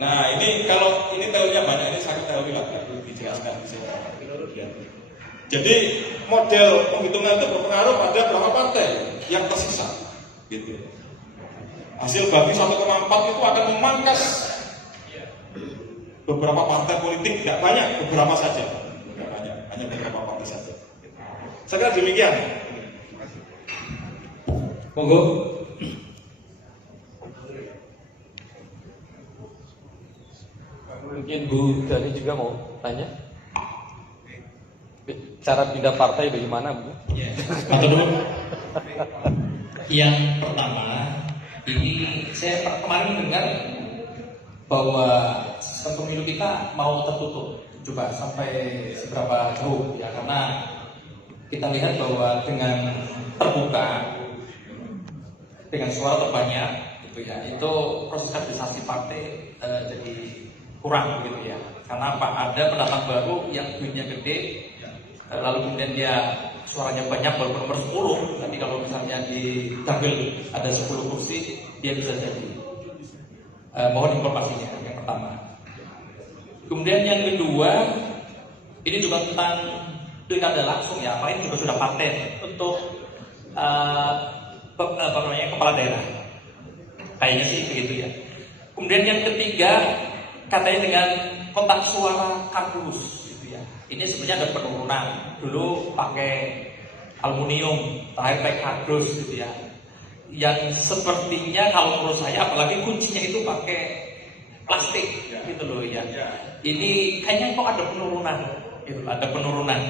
Nah ini kalau ini teorinya banyak, ini sangat teori lah, dijelaskan di sini. Jadi model penghitungan itu berpengaruh pada berapa partai yang tersisa, gitu. Hasil bagi 1,4 itu akan memangkas beberapa partai politik, tidak banyak, beberapa saja, tidak banyak, hanya beberapa partai saja. Saya kira demikian. Monggo. Mungkin Bu Dani juga mau tanya cara pindah partai bagaimana Bu? Atau dulu. Yang pertama, ini saya kemarin mendengar bahwa sistem pemilu kita mau tertutup. Coba sampai seberapa jauh ya, karena kita lihat bahwa dengan terbuka, dengan suara terbanyak, gitu ya, itu proses kaderisasi partai jadi kurang, gitu ya. Karena apa? Ada pendatang baru yang duitnya gede, lalu kemudian dia suaranya banyak walaupun nomor 10, tapi kalau misalnya di Dapil ada 10 kursi, dia bisa jadi. Mohon informasinya yang pertama. Kemudian yang kedua, ini juga tentang pilkada langsung ya, apa ini juga sudah paten untuk kepala daerah. Kayaknya sih begitu ya. Kemudian yang ketiga, katanya dengan kotak suara kardus. Ini sebenarnya ada penurunan. Dulu pakai aluminium, terakhir pakai kardus gitu ya. Yang sepertinya kalau menurut saya, apalagi kuncinya itu pakai plastik gitu loh ya. Ini kayaknya kok ada penurunan, gitu, ada penurunan.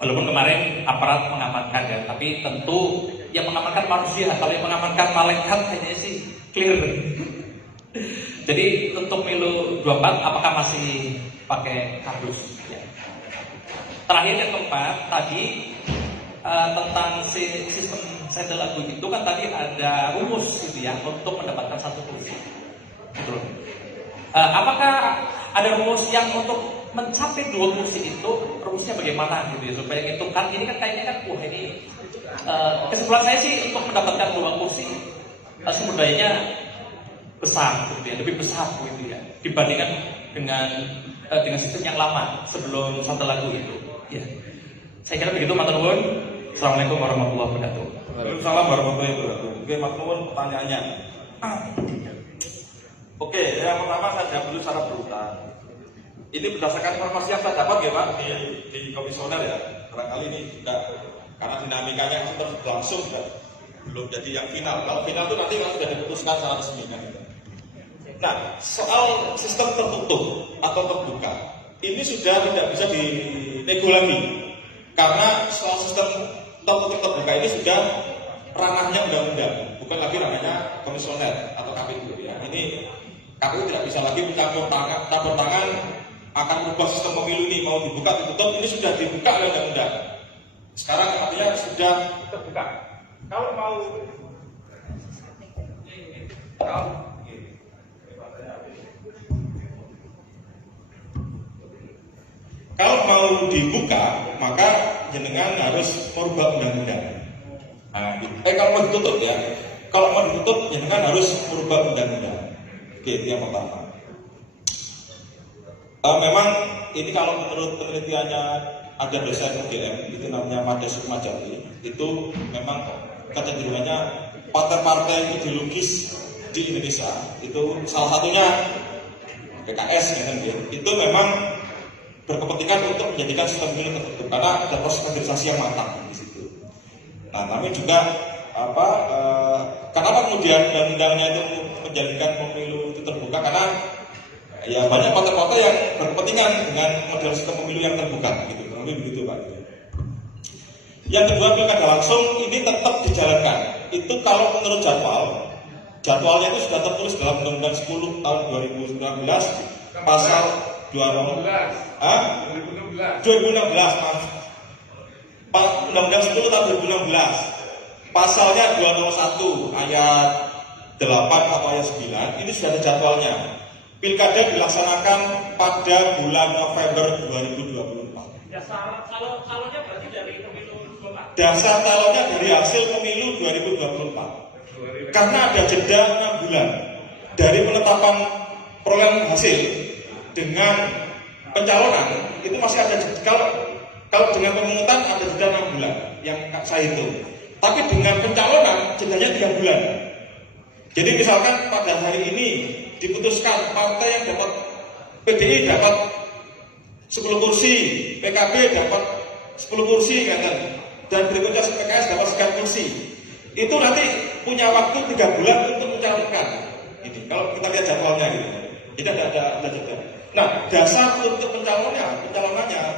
Walaupun kemarin aparat mengamankan ya, tapi tentu yang mengamankan manusia. Kalau yang mengamankan malaikat kayaknya sih clear. Jadi untuk Milu 24 apakah masih pakai kardus? Ya. Terakhir yang keempat tadi tentang sistem sate lagu itu kan tadi ada rumus gitu ya untuk mendapatkan satu kursi. Gitu. Apakah ada rumus yang untuk mencapai 2 kursi itu rumusnya bagaimana gitu ya supaya itu kan ini kan kayaknya kan wah ini kesimpulan saya sih untuk mendapatkan 2 kursi sumber dayanya besar gitu ya, lebih besar gitu ya dibandingkan dengan sistem yang lama sebelum satu lagu itu. Ya. Saya kira begitu, matur nuwun. Assalamualaikum warahmatullahi wabarakatuh. Waalaikumsalam warahmatullahi wabarakatuh. Oke, matur nuwun pertanyaannya. Oke, yang pertama saya jawab dulu secara berurutan. Ini berdasarkan informasi yang saya dapat ya Pak di komisioner ya. Barangkali ini juga karena dinamikanya masih terus berlangsung juga belum jadi yang final. Kalau final itu nanti sudah diputuskan secara resmi kan. Nah, soal sistem tertutup atau terbuka, ini sudah tidak bisa dinego lagi. Karena soal sistem tertutup terbuka ini sudah ranahnya undang-undang, bukan lagi ranahnya komisioner atau KPU ya. Ini KPU tidak bisa lagi campur tangan akan merubah sistem pemilu ini, mau dibuka ditutup, ini sudah dibuka oleh undang-undang. Sekarang artinya sudah terbuka. Kalau mau dibuka, maka jenengan harus merubah undang-undang. Kalau mau ditutup ya, kalau mau ditutup jenengan harus merubah undang-undang. Oke, itu yang pertama. Memang ini kalau menurut penelitiannya ada dosen UGM, itu namanya Mada Sukmajati, itu memang kecenderungannya partai-partai ideologis di Indonesia itu salah satunya PKS ya, itu memang berkepentingan untuk menjadikan sistem pemilu tertutup karena ada proses kaderisasi yang matang di situ. Nah, namun juga kenapa kemudian undang-undangnya itu menjadikan pemilu itu terbuka, karena ya banyak partai-partai yang berkepentingan dengan model sistem pemilu yang terbuka gitu. Mungkin begitu Pak. Yang kedua, pilkada langsung ini tetap dijalankan. Itu kalau menurut jadwalnya itu sudah tertulis dalam Undang-Undang 10 tahun 2019 pasal 2016 Mas. Undang-Undang 10 tahun 2016 pasalnya 201 ayat 8 atau ayat 9 ini sudah ada jadwalnya. Pilkada dilaksanakan pada bulan November 2024. Calonnya berarti dari pemilu 24. Dasar calonnya dari hasil pemilu 2024. Karena ada jeda 6 bulan dari penetapan perolehan hasil dengan pencalonan itu masih ada jeda. Kalau dengan pemungutan ada jeda 6 bulan yang saya hitung. Tapi dengan pencalonan jedanya 3 bulan. Jadi misalkan pada hari ini diputuskan partai yang dapat PDI dapat 10 kursi, PKB dapat 10 kursi dan berikutnya PKS dapat sekian kursi. Itu nanti punya waktu 3 bulan untuk mencalonkan. Ini kalau kita lihat jadwalnya gitu. Jadi ada jeda. Nah, dasar untuk pencalonannya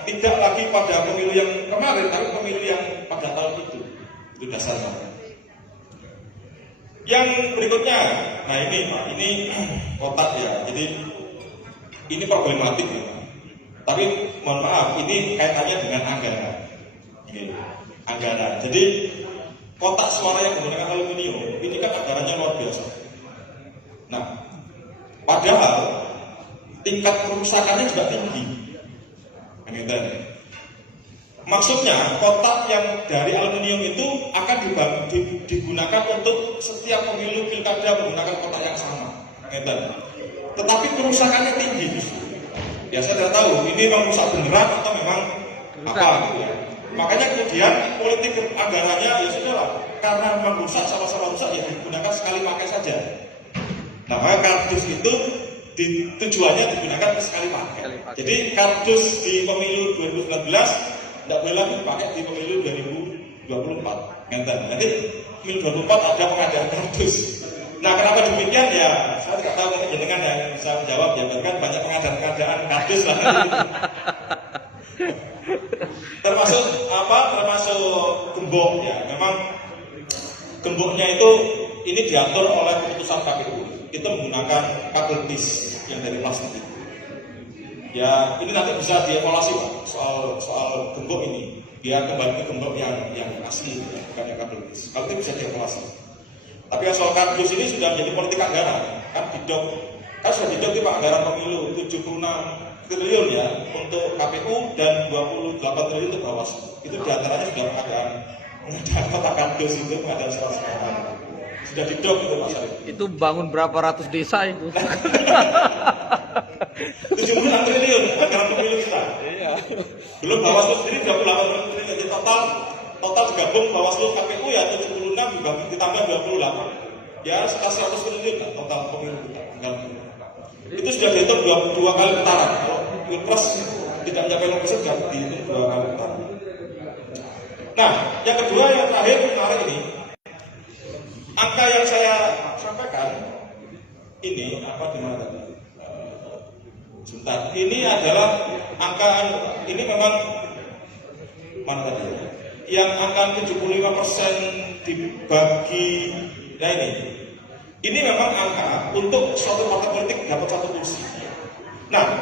tidak lagi pada pemilu yang kemarin, tapi pemilu yang pada tahun itu. Itu dasarnya. Yang berikutnya, nah ini Pak, ini kotak ya. Jadi ini problematik ya. Tapi mohon maaf, ini kaitannya dengan anggaran. Ini anggaran. Jadi kotak suara yang menggunakan aluminium ini kan anggarannya luar biasa. Nah, padahal tingkat kerusakannya juga tinggi. Maksudnya kotak yang dari aluminium itu akan digunakan untuk setiap pemilu pilkada menggunakan kotak yang sama. Tetapi kerusakannya tinggi. Ya saya tidak tahu ini memang rusak beneran atau memang apa gitu ya. Makanya kemudian politik anggarannya ya sudahlah, karena memang rusak sama-sama rusak ya digunakan sekali pakai saja. Nah, maka kardus itu tujuannya digunakan sekali pakai. Jadi kardus di pemilu 2019 tidak boleh lagi dipakai di pemilu 2024. Nanti pemilu 2024 ada pengadaan kardus. Nah, kenapa demikian ya? Saya tidak tahu, mungkin jenengan yang bisa menjawab ya. Kan banyak pengadaan kardus lah. Termasuk apa? Termasuk gembok ya. Memang gemboknya itu ini diatur oleh keputusan KPU. Itu menggunakan paketis yang dari plastik. Ya, ini nanti bisa dievaluasi Pak soal gembok ini. Dia kembali ke gembok yang asli, ya, bukan yang kardus. Kalau itu bisa dievaluasi. Tapi soal kardus ini sudah menjadi politik anggaran. Kan sudah didok Pak anggaran pemilu 76 triliun ya untuk KPU dan 28 triliun untuk Bawaslu. Itu diantaranya sudah pengadaan kotak kardus itu, pengadaan suara-suara. Sudah didok itu Pak Syarif. Itu bangun berapa ratus desa itu. 76 triliun anggaran pemilu kita. Iya. Belum Bawaslu sendiri 28 triliun. Jadi total digabung Bawaslu KPU ya 76 ditambah 28. Ya sekitar 100 triliun kan total pemilu kita. Itu sudah dihitung dua kali putaran. Kalau Pilpres tidak mencapai 50% sudah dihitung 2 kali putaran. Nah, yang kedua yang terakhir menarik ini. Angka yang saya sampaikan ini apa di mana tadi? Sebentar, ini adalah angka ini memang mana tadi ya? Yang angka 75% dibagi, nah ini Ini memang angka untuk suatu partai politik dapat 1 kursi. Nah,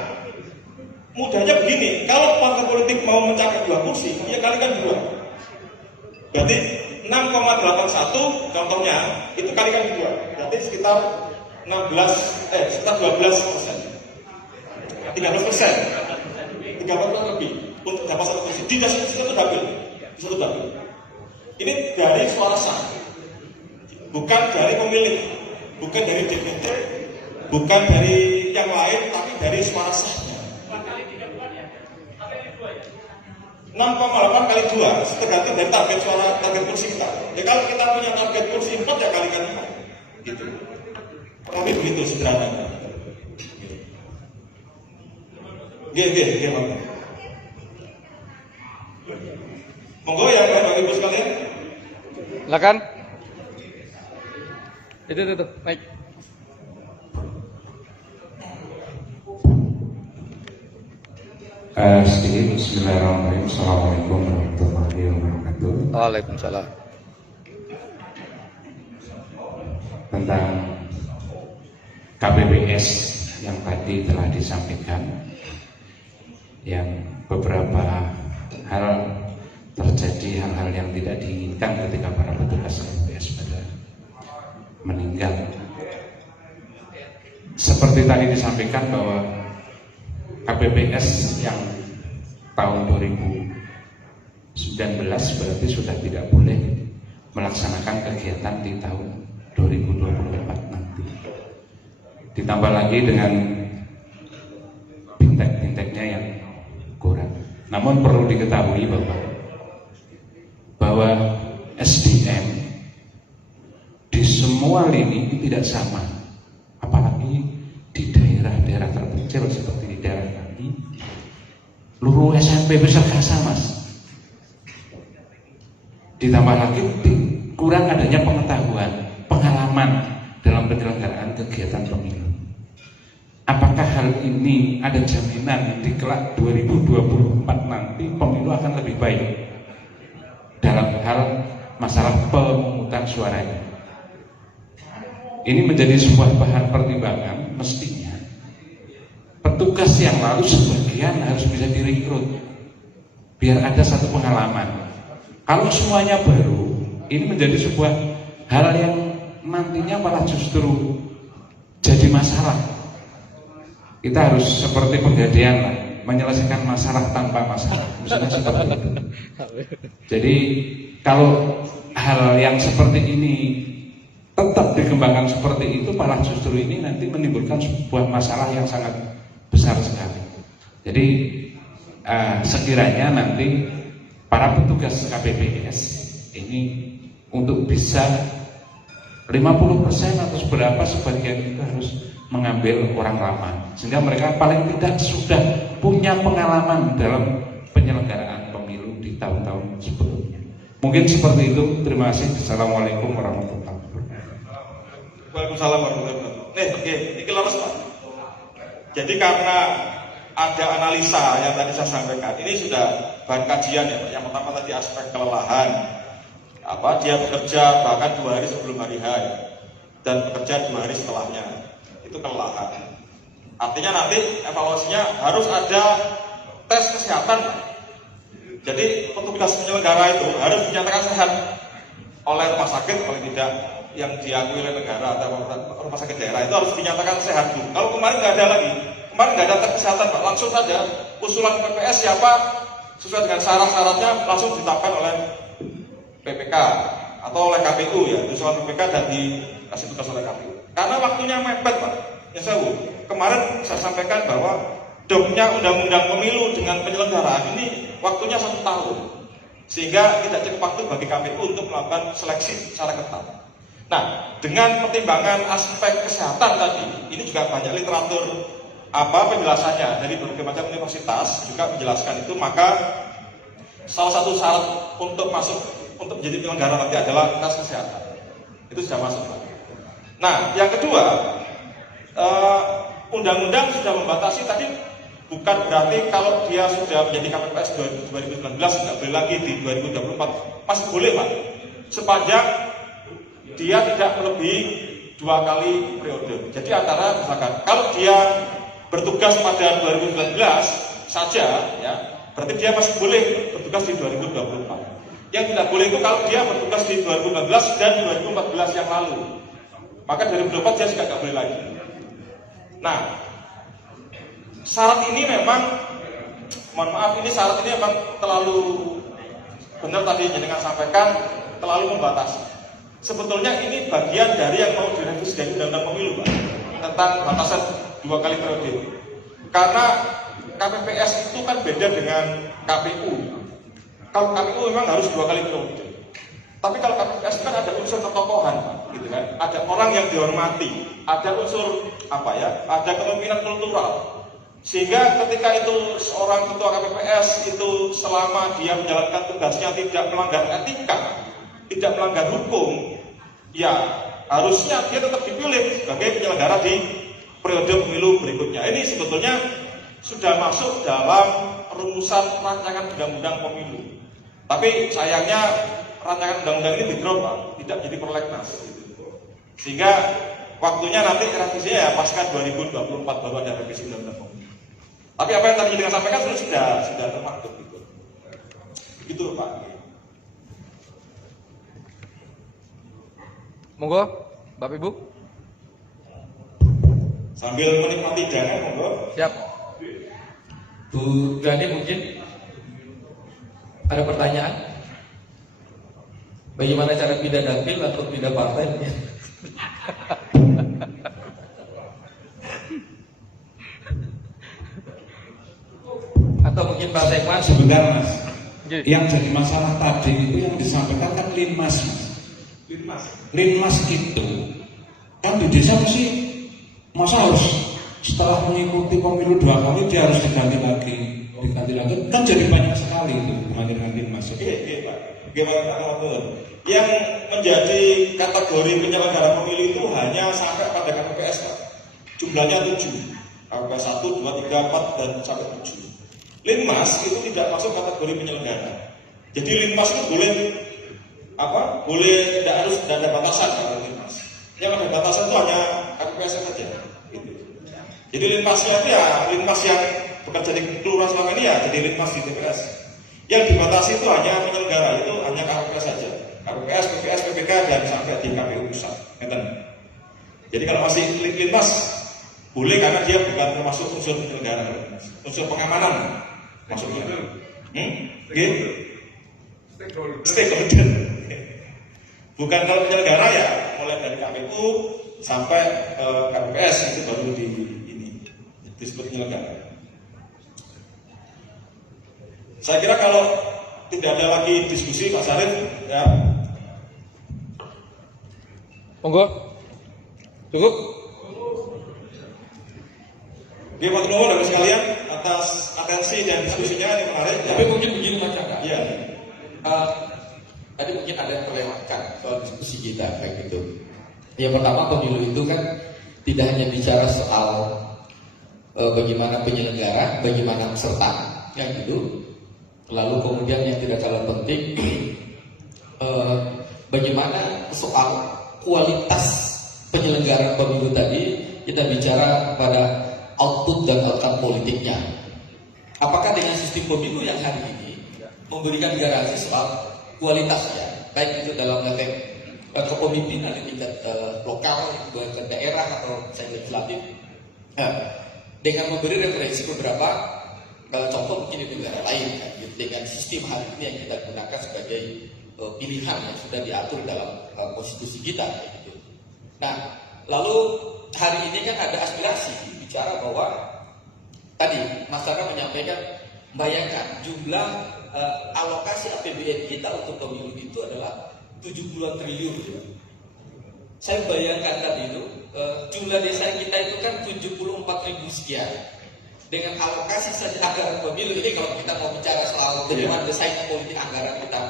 mudahnya begini, kalau partai politik mau mencapai 2 kursi, ya kalikan 2. Berarti 6,81 contohnya itu kalikan 2, berarti sekitar 12%. 13% lebih untuk dapat 1 kursi. Di satu dapil. Ini dari suara sah, bukan dari pemilih, bukan dari DPD, bukan dari yang lain, tapi dari suara sah. 6,8 kali 2 tergantung dari target kursi kita. Ya kalau kita punya target kursi 4 ya kalikan 4 gitu. Tapi begitu sederhananya. Oke, monggo ya Bapak Ibu sekalian. Silakan. Itu, baik. Sedikit bismillahirrahmanirrahim. Assalamualaikum warahmatullahi wabarakatuh. Waalaikumsalam. Tentang KPPS yang tadi telah disampaikan, yang beberapa hal terjadi hal-hal yang tidak diinginkan ketika para petugas KPPS pada meninggal. Seperti tadi disampaikan bahwa KPPS yang tahun 2019 berarti sudah tidak boleh melaksanakan kegiatan di tahun 2024 nanti. Ditambah lagi dengan bintek-binteknya yang kurang. Namun perlu diketahui bahwa SDM di semua lini tidak sama, apalagi di daerah-daerah terpencil seperti di daerah kami. Luru SMP besar kasa, Mas. Ditambah lagi kurang adanya pengalaman dalam penyelenggaraan kegiatan pemilu. Apakah hal ini ada jaminan di kelak 2024 nanti pemilu akan lebih baik dalam hal masalah pemungutan suaranya? Ini menjadi sebuah bahan pertimbangan. Mestinya petugas yang lalu sebagian harus bisa direkrut biar ada satu pengalaman. Kalau semuanya baru, ini menjadi sebuah hal yang nantinya malah justru jadi masalah. Kita harus seperti Pegadaian lah, menyelesaikan masalah tanpa masalah. Misalnya seperti itu. Jadi kalau hal yang seperti ini tetap dikembangkan seperti itu, malah justru ini nanti menimbulkan sebuah masalah yang sangat besar sekali. Jadi sekiranya nanti para petugas KPPS ini untuk bisa 50% atau seberapa sebagian itu harus mengambil orang lama, sehingga mereka paling tidak sudah punya pengalaman dalam penyelenggaraan pemilu di tahun-tahun sebelumnya. Mungkin seperti itu. Terima kasih. Assalamualaikum warahmatullahi wabarakatuh. Waalaikumsalam warahmatullahi wabarakatuh. Ini leres Pak. Jadi karena ada analisa yang tadi saya sampaikan, ini sudah bahan kajian ya Pak. Yang pertama tadi aspek kelelahan, dia bekerja bahkan 2 hari sebelum hari H ya, dan bekerja 2 hari setelahnya, itu kelelahan. Artinya nanti evaluasinya harus ada tes kesehatan. Jadi petugas penyelenggara itu harus dinyatakan sehat oleh rumah sakit, paling tidak yang diakui oleh negara atau rumah sakit daerah itu harus dinyatakan sehat dulu. Kalau kemarin nggak ada lagi, kemarin nggak ada tes kesehatan Pak, langsung saja usulan PPS siapa sesuai dengan syarat-syaratnya langsung ditetapkan oleh PPK atau oleh KPU ya, usulan PPK dan dikasih tugas oleh KPU. Karena waktunya mepet Pak. Ya kemarin saya sampaikan bahwa dopnya undang-undang pemilu dengan penyelenggaraan ini waktunya 1 tahun, sehingga tidak cukup waktu bagi KPU untuk melakukan seleksi secara ketat. Nah, dengan pertimbangan aspek kesehatan tadi, ini juga banyak literatur penjelasannya dari berbagai macam universitas juga menjelaskan itu. Maka salah satu syarat untuk masuk untuk menjadi penyelenggara nanti adalah tes kesehatan. Itu sudah masuk Pak. Nah, yang kedua, undang-undang sudah membatasi tadi, bukan berarti kalau dia sudah menjadi KPPS 2019 tidak boleh lagi di 2024, masih boleh Pak, sepanjang dia tidak melebihi 2 kali periode. Jadi antara misalkan kalau dia bertugas pada 2019 saja, ya, berarti dia masih boleh bertugas di 2024. Yang tidak boleh itu kalau dia bertugas di 2019 dan 2014 yang lalu. Maka 2024 dia juga nggak boleh lagi. Nah, syarat ini memang, mohon maaf, ini syarat ini memang terlalu benar tadi yang jenengan sampaikan, terlalu membatasi. Sebetulnya ini bagian dari yang mau direvisi dari Undang-Undang Pemilu, Pak, tentang batasan 2 kali periode. Karena KPPS itu kan beda dengan KPU. Kalau KPU memang harus 2 kali periode. Tapi kalau KPPS kan ada unsur ketokohan, gitu kan? Ada orang yang dihormati, ada unsur apa ya? Ada kepemimpinan kultural. Sehingga ketika itu seorang ketua KPPS itu selama dia menjalankan tugasnya tidak melanggar etika, tidak melanggar hukum, ya harusnya dia tetap dipilih sebagai penyelenggara di periode pemilu berikutnya. Ini sebetulnya sudah masuk dalam rumusan rancangan undang-undang pemilu. Tapi sayangnya rancangan undang-undang ini di-drop, Pak, tidak jadi prolegnas. Sehingga waktunya nanti revisinya ya pasca 2024 baru ada revisi undang-undang pemilu. Tapi apa yang tadi dengan sampaikan sudah termaktub gitu. Begitu, Pak. Monggo, Bapak Ibu. Sambil menikmati jangan, monggo. Siap. Bu Gani mungkin ada pertanyaan? Bagaimana cara pindah dapil atau pindah partai? Atau mungkin Pak Sekman? Sebentar Mas. Oke. Yang jadi masalah tadi itu yang disampaikan kan Linmas. Linmas itu kan di desa sih, masa harus setelah mengikuti pemilu 2 kali dia harus diganti lagi kan jadi banyak sekali itu pemanggilan Linmas. Oke, Pak. Gimana Pak? Yang menjadi kategori penyelenggara pemilu itu hanya sampai pada KPPS, Pak. Jumlahnya 7. KPPS 1, 2, 3, 4 dan sampai 7. Linmas itu tidak masuk kategori penyelenggara. Jadi Linmas itu boleh apa? Boleh tidak ada batasan kalau Linmas. Yang ada batasan itu hanya KPPS saja. Gitu. Jadi Linmasnya itu ya Linmas yang bekerja di kelurahan selama ini ya jadi Linmas di TPS. Yang dibatasi itu hanya penyelenggara, itu hanya KPPS saja. KPPS, PPS, PPK dan sampai di KPU pusat. Jadi kalau masih Linmas boleh karena dia bukan termasuk unsur penyelenggara, unsur pengamanan maksudnya. Stakeholder. Bukan kalau penyelenggara ya mulai dari KPU sampai KPPS itu baru disebut penyelenggara. Saya kira kalau tidak ada lagi diskusi Pak Sarif, ya. Monggo. Cukup. Oke, Pak Nuwun dan sekalian atas atensi dan diskusinya ini menarik. Tapi mungkin begini Mas Caka. Iya. Tadi mungkin ada yang terlewatkan soal diskusi kita kayak gitu. Yang pertama pemilu itu kan tidak hanya bicara soal bagaimana penyelenggara, bagaimana peserta, yang gitu. Lalu kemudian yang tidak kalah penting, bagaimana soal kualitas penyelenggaraan pemilu tadi, kita bicara pada output dan outcome politiknya. Apakah dengan sistem pemilu yang hari ini memberikan garansi soal kualitasnya, baik itu dalam level kepemimpinan di tingkat lokal, ke daerah atau legislatif, dengan memberi referensi beberapa contoh mungkin di negara lain, dengan sistem hari ini yang kita gunakan sebagai pilihan yang sudah diatur dalam konstitusi kita. Gitu. Nah, lalu hari ini kan ada aspirasi bicara bahwa tadi masyarakat menyampaikan, bayangkan jumlah alokasi APBN kita untuk pemilu itu adalah 70-an triliun. Saya bayangkan tadi itu jumlah desa kita itu kan 74.000 sekian. Dengan alokasi saja anggaran pemilu ini, kalau kita mau bicara soal bagaimana desain politik anggaran kita,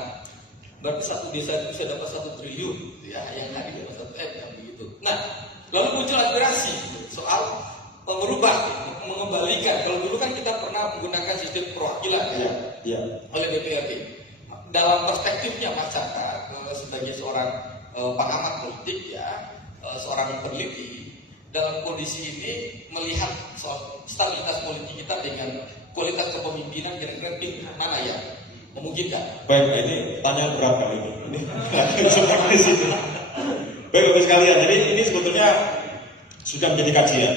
berarti satu desa itu bisa dapat 1 triliun, ya, yang tadi dapat 1 M, yang begitu. Nah, lalu muncul aspirasi soal merubah, mengembalikan. Kalau dulu kan kita pernah menggunakan sistem perwakilan oleh DPRD. Dalam perspektifnya masyarakat sebagai seorang pengamat politik, ya, seorang peneliti dalam kondisi ini melihat soal stabilitas politik kita dengan kualitas kepemimpinan kira-kira di mana ya memungkinkan? Baik, ini tanya berat kali ini. Ini seperti situ. Baik, Bapak sekalian. Jadi ini sebetulnya sudah menjadi kajian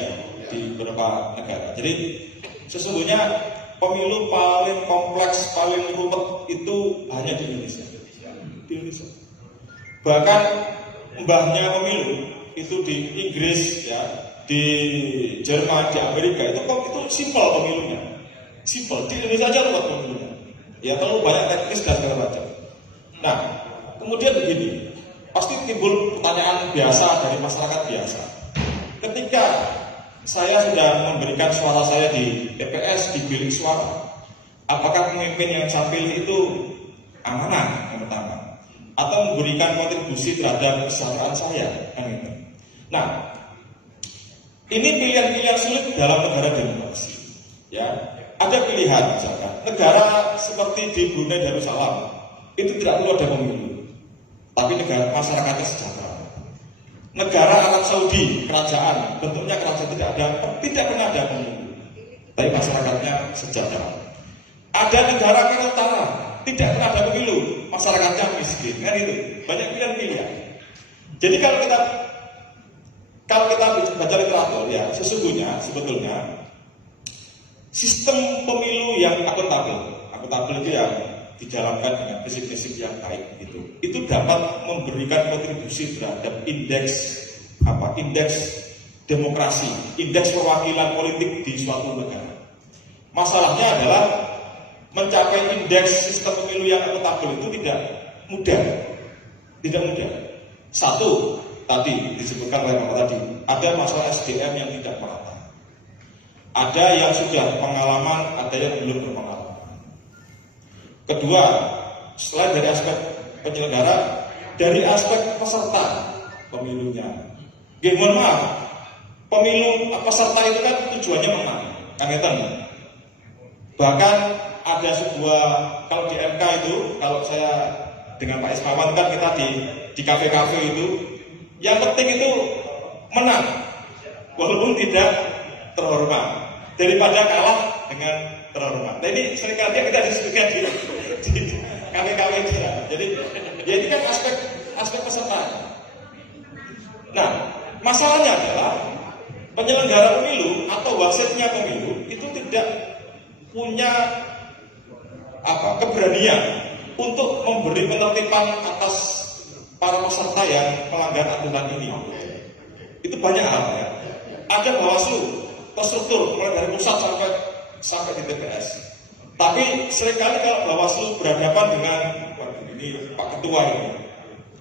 di beberapa negara. Jadi sesungguhnya pemilu paling kompleks, paling rumit itu hanya di Indonesia. Di Indonesia. Bahkan mbahnya pemilu itu di Inggris, ya, di Jerman, di Amerika itu simpel pemilunya. Simpel. Di Indonesia aja rumit pemilunya. Ya terlalu banyak teknis dan segala macam. Nah, kemudian begini, pasti timbul pertanyaan biasa dari masyarakat biasa. Ketika saya sudah memberikan suara saya di TPS, di bilik suara, apakah pemimpin yang saya pilih itu amanah yang pertama, atau memberikan kontribusi terhadap kesejahteraan saya, kan gitu. Nah, ini pilihan-pilihan sulit dalam negara demokrasi. Ya, ada pilihan misalkan negara seperti di Brunei Darussalam itu tidak perlu ada pemilu, tapi negara masyarakatnya sejahtera. Negara Arab Saudi, kerajaan, bentuknya kerajaan tidak pernah ada pemilu, tapi masyarakatnya sejahtera. Ada negara Korea Utara, tidak pernah ada pemilu, masyarakatnya miskin, kan itu banyak pilihan-pilihan. Jadi kalau kita baca literatur, ya sebetulnya sistem pemilu yang akuntabel itu yang dijalankan dengan prinsip-prinsip yang baik itu dapat memberikan kontribusi terhadap indeks demokrasi, indeks perwakilan politik di suatu negara. Masalahnya adalah mencapai indeks sistem pemilu yang akuntabel itu tidak mudah. Satu, tadi disebutkan oleh Bapak tadi, ada masalah SDM yang tidak merata. Ada yang sudah pengalaman, ada yang belum berpengalaman. Kedua, selain dari aspek penyelenggara, dari aspek peserta pemilunya. Mohon maaf, pemilu peserta itu kan tujuannya menang, kan gitu. Bahkan ada sebuah, kalau di MK itu, kalau saya dengan Pak Ismawan kan kita di kafe-kafe itu, yang penting itu menang, walaupun tidak terhormat, daripada kalah dengan terhormat. Nah ini seringkali kita diskusikan di kafe-kafe kita. Jadi ya ini kan aspek peserta. Nah masalahnya adalah penyelenggara pemilu atau wasitnya pemilu itu tidak punya keberanian untuk memberi penertiban atas para peserta yang melanggar aturan ini. Itu banyak hal ya. Ada Bawaslu, terstruktur mulai dari pusat sampai di TPS. Tapi seringkali kalau Bawaslu berhadapan dengan ini Pak Ketua ini,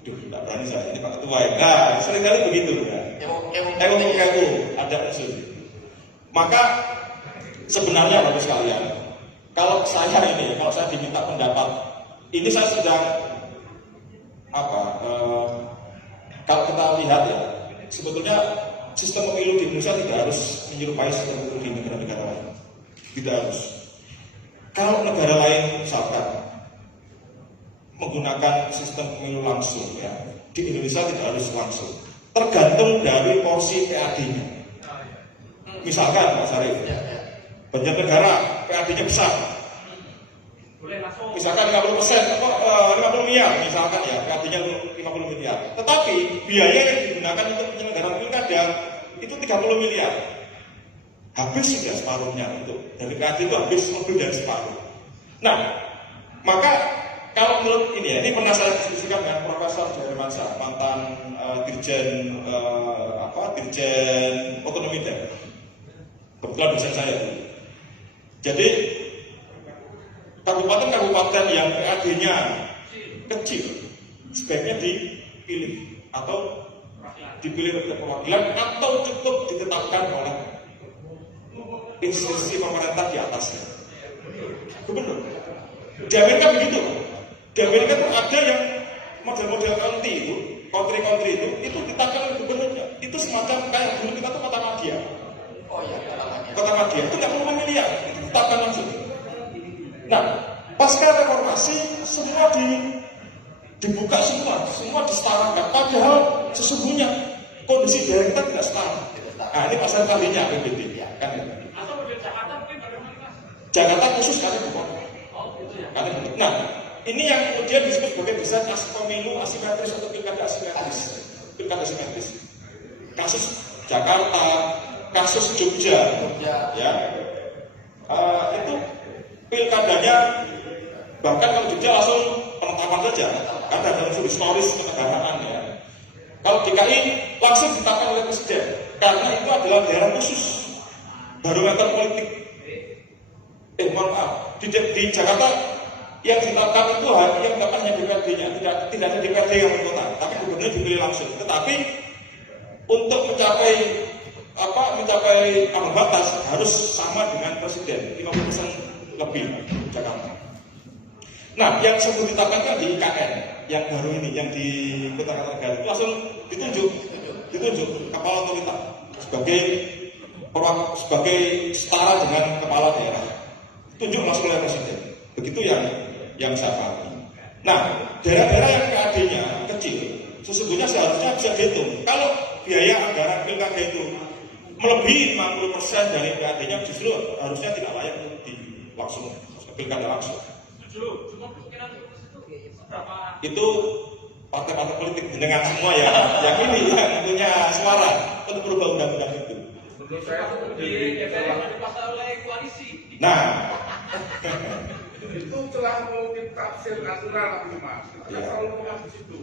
tidak berani saya, ini Pak Ketua ini. Nah, seringkali begitu ya. Ada unsur. Maka sebenarnya Bapak sekalian, kalau saya diminta pendapat, ini saya sudah kalau kita lihat ya, sebetulnya sistem pemilu di Indonesia tidak harus menyerupai sistem pemilu di negara-negara lain. Tidak harus. Kalau negara lain misalkan menggunakan sistem pemilu langsung, ya, di Indonesia tidak harus langsung. Tergantung dari porsi PAD-nya. Misalkan Pak Sarif, Banjarnegara PAD-nya besar. Misalkan 50%, 50 miliar, misalkan ya, PAD-nya 50 miliar. Tetapi biaya yang digunakan untuk penyelenggaraan pilkada itu 30 miliar. Habis sudah separuhnya untuk dari PAD itu habis lebih dari separuh. Nah, maka kalau menurut ini pernah saya diskusikan dengan Profesor Jermansyah, mantan dirjen otonomi daerah. Kebetulan dosen saya. Jadi kabupaten-kabupaten yang PAD-nya kecil sebaiknya dipilih atau dipilih oleh perwakilan atau cukup ditetapkan oleh institusi pemerintah di atasnya. Gubernur. Di Amerika begitu. Di Amerika itu ada yang model-model county itu, country itu ditetapkan oleh gubernurnya. Itu semacam kayak dulu kita tuh kota Madia. Oh iya, kota Madia itu nggak perlu pemilihan, itu ditetapkan langsung. Nah, pasca reformasi semua dibuka semua disetarakan. Padahal sesungguhnya kondisi daerah kita tidak setara. Nah ini pasal kalinya APBD kan ya. Jakarta khusus kali bukan. Nah ini yang kemudian disebut sebagai desain pemilu asimetris atau pilkada asimetris. Kasus Jakarta, kasus Jogja, ya itu pilkadanya bahkan kalau Jogja langsung penetapan saja, karena ada unsur historis kenegaraan ya. Kalau DKI langsung ditetapkan oleh presiden, karena itu adalah daerah khusus, barometer politik. Mohon maaf, di Jakarta yang ditetapkan itu yang ditetapkan hanya DPRD-nya, tidak ada DPRD yang kota, tapi gubernur dipilih langsung. Tetapi untuk mencapai ambang batas harus sama dengan presiden 50% lebih Jakarta. Nah, yang sebelum ditetapkan di IKN yang baru ini, yang di Kota Kartanegara itu langsung ditunjuk kepala otorita sebagai setara dengan kepala daerah. Tunjuk langsung oleh presiden. Begitu yang saya pahami. Nah, daerah-daerah yang PAD-nya kecil, sesungguhnya seharusnya bisa dihitung. Kalau biaya anggaran pilkada itu melebihi 50% dari PAD-nya, justru harusnya tidak layak untuk langsung pilkada langsung. Itu partai-partai politik dengan semua yang ini yang punya suara untuk berubah undang-undang itu. Menurut saya di pasal oleh koalisi. Nah, itu telah mau ditafsir aturan mas. Kita selalu punya di situ.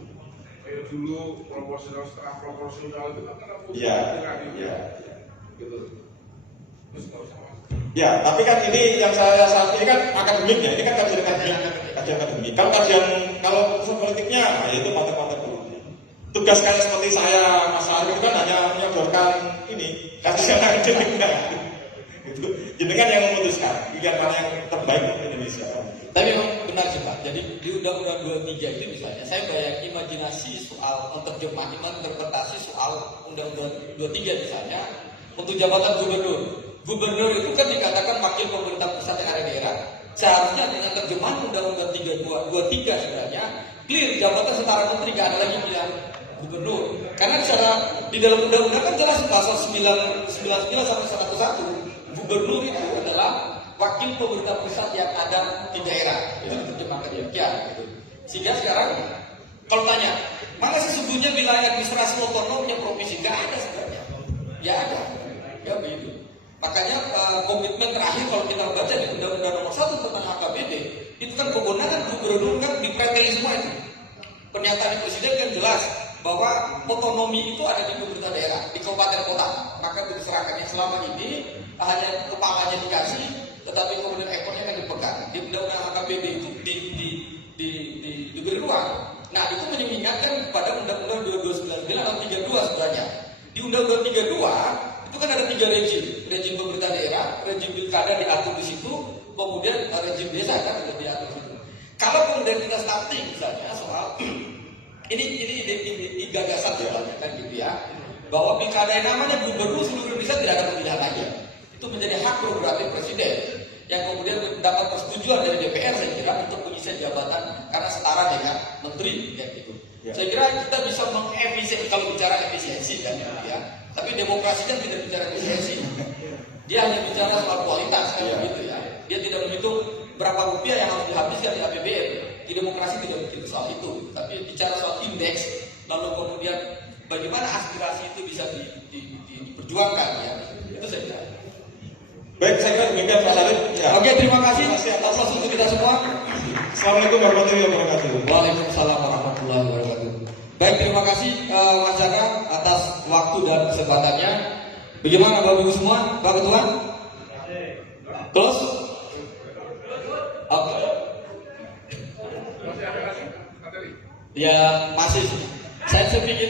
Kayak dulu proporsional setengah proporsional itu kan karena iya. Gitu. Terus nggak usah. Ya, tapi kan ini yang saya saat ini kan akademiknya, ini kan kajian akademik. Kalau urusan politiknya, yaitu partai-partai politik. Tugas kalian seperti saya, Mas Arief itu kan hanya menyodorkan ini kajian akademiknya. Itu jenengan yang memutuskan pilihan mana yang terbaik untuk Indonesia. Tapi memang benar sih Pak. Jadi di Undang-Undang 23 itu misalnya, saya bayangkan imajinasi soal interpretasi soal Undang-Undang 23 misalnya untuk jabatan gubernur. Gubernur itu kan dikatakan wakil pemerintah pusat yang ada di daerah. Seharusnya dengan terjemahan Undang-Undang 23 sebenarnya clear jabatan setara menteri, gak ada lagi pilihan gubernur. Karena secara di dalam undang-undang kan jelas pasal 99 sampai 101 gubernur itu adalah wakil pemerintah pusat yang ada di daerah. Itu diterjemahkan demikian gitu. Sehingga sekarang kalau tanya mana sesungguhnya wilayah administrasi otonomnya provinsi, nggak ada sebenarnya. Ya ada, ya begitu. Makanya komitmen terakhir kalau kita baca di Undang-Undang Nomor 1 tentang AKBD itu kan kewenangan gubernur kan dipreteli semua itu. Pernyataan presiden kan jelas bahwa otonomi itu ada di pemerintah daerah, di kabupaten kota. Maka diserahkannya selama ini hanya kepalanya dikasih, tetapi kemudian ekornya kan dipegang. Di Undang-Undang AKBD itu diberi ruang. Nah itu mengingatkan pada Undang-Undang 2299 atau 32 sebenarnya. Di Undang-Undang 32 itu kan ada 3 rejim pemerintah daerah, rejim pilkada diatur di situ, kemudian rejim desa kan juga diatur di situ. Kalau kemudian kita starting misalnya soal ini gagasan jalannya kan gitu ya, bahwa pilkada yang namanya gubernur seluruh Indonesia tidak ada pemilihan aja, itu menjadi hak prerogatif presiden yang kemudian mendapat persetujuan dari DPR saya kira untuk pengisian jabatan karena setara dengan menteri ya gitu. Ya. Saya kira kita bisa mengefisiensi kalau bicara efisiensi kan gitu ya. Tapi demokrasi kan tidak bicara efisiensi. Dia hanya bicara soal kualitas kan gitu ya. Dia tidak menghitung berapa rupiah yang harus dihabiskan di APBN. Di demokrasi tidak bicara soal itu, tapi bicara soal indeks, lalu kemudian bagaimana aspirasi itu bisa diperjuangkan ya. Itu saya kira. Baik, saya kira demikian Pak Sarif. Ya. Oke, terima kasih atas waktu untuk kita semua. Assalamualaikum warahmatullahi wabarakatuh. Waalaikumsalam warahmatullahi wabarakatuh. Baik, terima kasih Mas Jaka atas waktu dan kesempatannya. Bagaimana Bapak Ibu semua, Pak Ketua? Close? Oke. Ya masih. Saya pikir,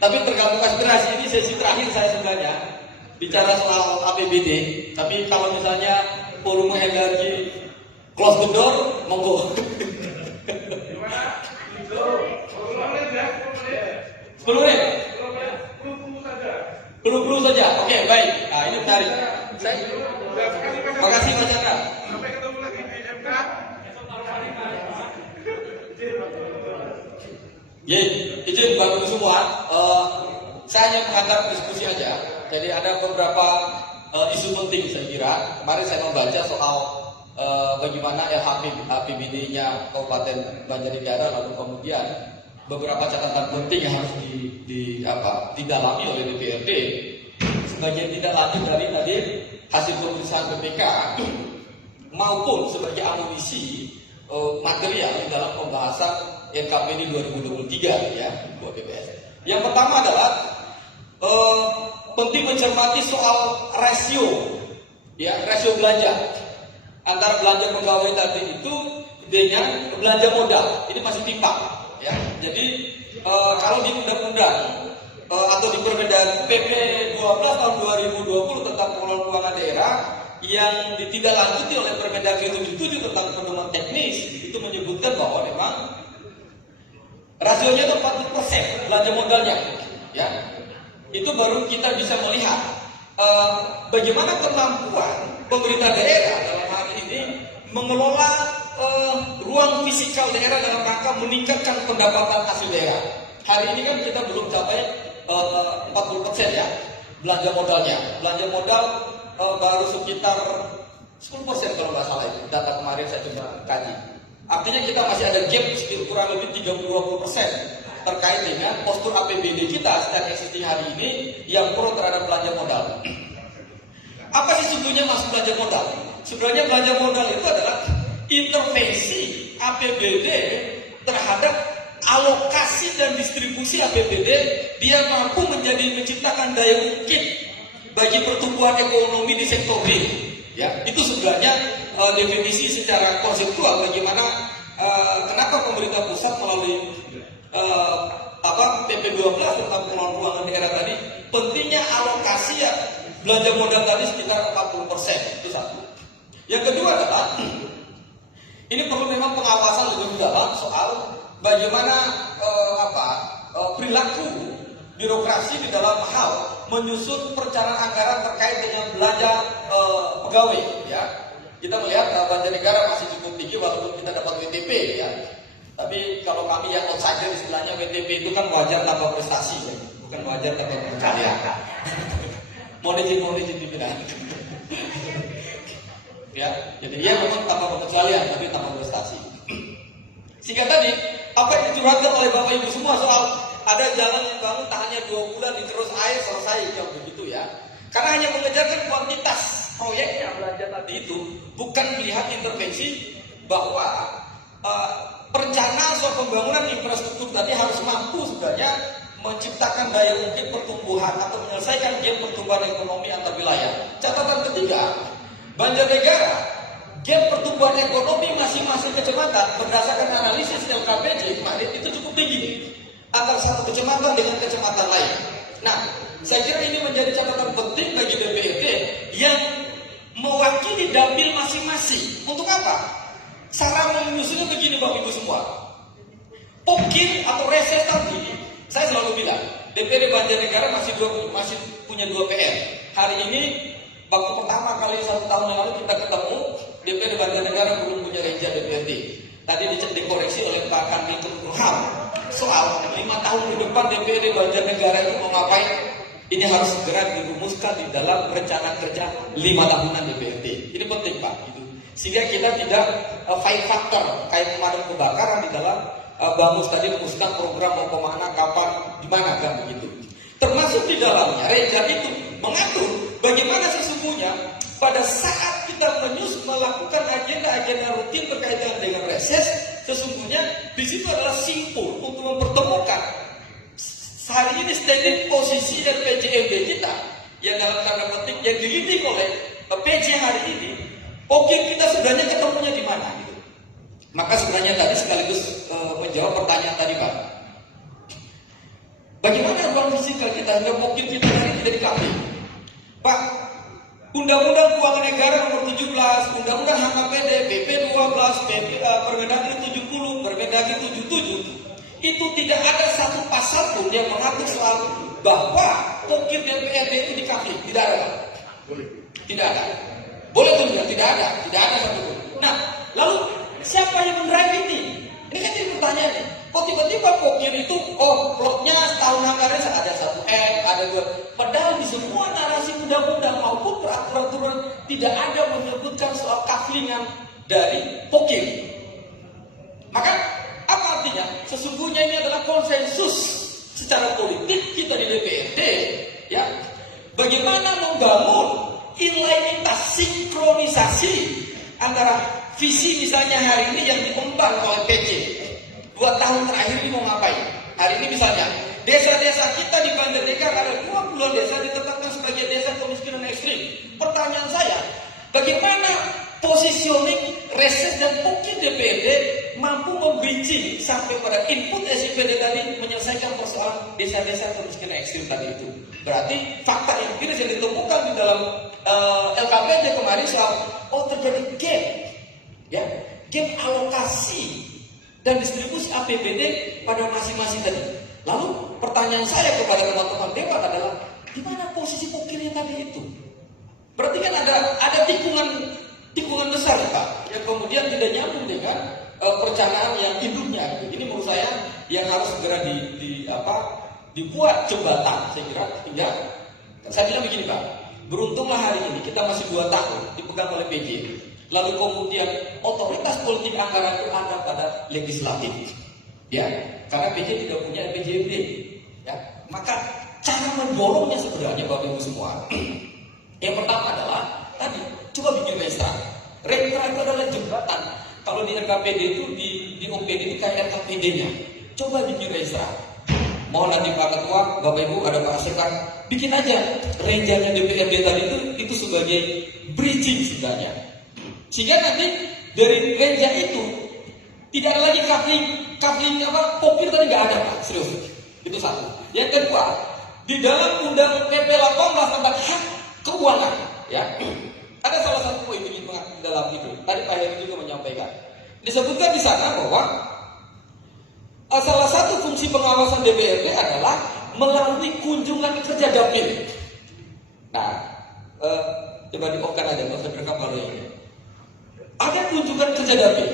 tapi tergantung aspirasi. Ini sesi terakhir saya sebenarnya bicara soal APBD. Tapi kalau misalnya forum energi close the door, monggo. 10 menit? 10 saja. Oke, baik. Nah, ini menarik. Terima kasih Mas Chandra. Sampai ketemu lagi di MK. Ya, izin Bapak Ibu semua. Saya hanya menghantar diskusi aja. Jadi ada beberapa isu penting saya kira. Kemarin saya membaca soal bagaimana LHPBD-nya Kabupaten Banjarnegara, lalu kemudian beberapa catatan penting yang harus didalami oleh DPRD. Sebagian tidak lanjut dari tadi hasil pemeriksaan BPK maupun sebagai amunisi material di dalam pembahasan RKPD 2023 ya buat DPR. Yang pertama adalah penting mencermati soal rasio belanja antara belanja pegawai tadi itu dengan belanja modal. Ini masih timpang ya. Jadi kalau di undang-undang atau di Permendagri PP 12 tahun 2020 tentang pengelolaan keuangan daerah yang ditindaklanjuti oleh Permendagri 77 tentang pedoman teknis itu menyebutkan bahwa memang rasionya itu 40% belanja modalnya ya. Itu baru kita bisa melihat bagaimana kemampuan pemerintah daerah dalam hal ini mengelola ruang fisikal daerah dalam rangka meningkatkan pendapatan hasil daerah. Hari ini kan kita belum capai 40% ya belanja modalnya. Belanja modal baru sekitar 10% kalau nggak salah itu. Data kemarin saya coba kaji. Artinya kita masih ada gap kurang lebih 30-20% terkait dengan postur APBD kita sedang existing hari ini yang pro terhadap belanja modal. Apa sih sebetulnya masuk belanja modal? Sebenarnya belanja modal itu adalah intervensi APBD terhadap alokasi dan distribusi APBD dia mampu menciptakan daya ungkit bagi pertumbuhan ekonomi di sektor real. Ya, itu sebenarnya definisi secara konseptual bagaimana kenapa pemerintah pusat melalui PP 12 tentang pengelolaan keuangan daerah tadi pentingnya alokasi ya belanja modal tadi sekitar 40%. Itu satu. Yang kedua adalah ini perlu memang pengawasan lebih dalam soal bagaimana perilaku birokrasi di dalam hal menyusun perencanaan anggaran terkait dengan belanja pegawai ya. Kita melihat Banjarnegara masih cukup tinggi walaupun kita dapat WTP ya. Tapi kalau kami yang outsider istilahnya WTP itu kan wajar tanpa prestasi ya. Bukan wajar tanpa pencarian. Monizin dibilang. Ya, jadi ya memang tanpa pengecualian tapi tanpa prestasi. Sehingga tadi apa yang dicurhatkan oleh Bapak Ibu semua soal ada jalan yang bangun tak hanya 2 bulan diterus air selesai jauh begitu ya. Karena hanya mengejarkan kuantitas proyeknya belanja tadi itu bukan melihat intervensi bahwa perencanaan soal pembangunan infrastruktur tadi harus mampu sebenarnya menciptakan daya ungkit pertumbuhan atau menyelesaikan gap pertumbuhan ekonomi antar wilayah. Catatan ketiga, Banjarnegara gap pertumbuhan ekonomi masing-masing kecamatan berdasarkan analisis LKPJ kemarin itu cukup tinggi antara satu kecamatan dengan kecamatan lain. Nah, saya kira ini menjadi catatan penting bagi DPRD yang mewakili dapil masing-masing. Untuk apa? Cara menyusunnya begini Bapak Ibu semua. Pokir atau reses tadi, saya selalu bilang DPRD Banjarnegara masih punya 2 PR. Hari ini waktu pertama kali 1 tahun yang lalu kita ketemu DPRD Banjarnegara belum punya reja DPRD. Tadi dikoreksi oleh Pak Kanwil Kemenkumham soal 5 tahun ke depan DPRD Banjarnegara itu mau ngapain. Ini harus segera dirumuskan di dalam rencana kerja 5 tahunan DPRD. Ini penting Pak. Gitu. Sehingga kita tidak fight factor kayak pemadam kebakaran di dalam Bamus tadi merumuskan program mau kemana, kapan, di mana kan begitu. Termasuk di dalamnya reja itu mengatur bagaimana sesungguhnya pada saat kita melakukan agenda-agenda rutin berkaitan dengan reses, sesungguhnya di situ adalah simpul untuk mempertemukan hari ini standing posisi dan PJMD kita yang dalam tanda petik yang dilidik oleh PJ hari ini. Oke, kita sebenarnya ketemunya di mana gitu. Maka sebenarnya tadi sekaligus menjawab pertanyaan tadi Pak. Bagaimana ruang fisikal kita hingga mungkin kita hari tidak dikasih? Pak, Undang-Undang Keuangan Negara nomor 17, Undang-Undang HKPD, PP 12, Permendagri 70, Permendagri 77, itu tidak ada satu pasal pun yang mengatur soal bahwa pokir DPRD itu dikasih. Tidak ada Pak. Tidak ada. Boleh tunjukkan, tidak ada satupun. Nah, lalu siapa yang mendrive ini? Ini kan jadi pertanyaan. kok tiba-tiba Pokir itu, plotnya setahun anggarannya ada 1M, ada 2. Padahal di semua narasi undang-undang maupun peraturan tidak ada menyebutkan soal kaflingan dari Pokir. Maka apa artinya? Sesungguhnya ini adalah konsensus secara politik kita di DPRD, ya. Bagaimana membangun inlainitas, sinkronisasi antara visi misalnya hari ini yang diemban oleh PJ 2 tahun terakhir ini mau ngapain? Hari ini misalnya desa-desa kita di Banjarnegara ada 20 desa ditetapkan sebagai desa kemiskinan ekstrim. Pertanyaan saya, bagaimana positioning reses dan Pokir DPRD mampu membridging sampai pada input SIPD tadi menyelesaikan persoalan desa-desa kemiskinan ekstrim tadi itu. Berarti fakta empiris yang ditemukan di dalam LKPD kemarin soal terjadi gap, ya, gap alokasi dan distribusi APBD pada masing-masing tadi. Lalu pertanyaan saya kepada teman-teman debat adalah di mana posisi Pokirnya tadi itu? Berarti kan ada tikungan besar, Pak, yang kemudian tidak nyambung dengan perencanaan yang induknya. Ini menurut saya yang harus segera dibuat jembatan, saya kira. Hingga saya bilang begini, Pak, beruntunglah hari ini kita masih 2 tahun dipegang oleh PJ. Lalu kemudian otoritas politik anggaran itu ada pada legislatif, ya, karena PJ tidak punya RPJMD, ya. Maka cara mendorongnya sebenarnya Bapak Ibu semua, yang pertama adalah tadi coba bikin restra. Restra itu adalah jembatan. Kalau di RKPD itu di OPD itu kayak RKPD-nya. Coba bikin restra. Mohon nanti Pak Ketua, Bapak Ibu, ada Pak Sekar, bikin aja renjanya DPRD tadi itu sebagai bridging sebenarnya. Sehingga nanti dari renja itu tidak ada lagi kafling Pokir tadi nggak ada, Pak, serius. Itu satu. Yang kedua, di dalam Undang PP 18 tentang hak keuangan, ya, ada salah satu poin yang ingin di dalam itu. Tadi Pak Heri juga menyampaikan. Disebutkan di sana bahwa salah satu fungsi pengawasan DPRD adalah melalui kunjungan kerja dapil. Nah, coba di-off-kan aja, nggak usah direkam baru ini. Ada kunjungan kerja dapil.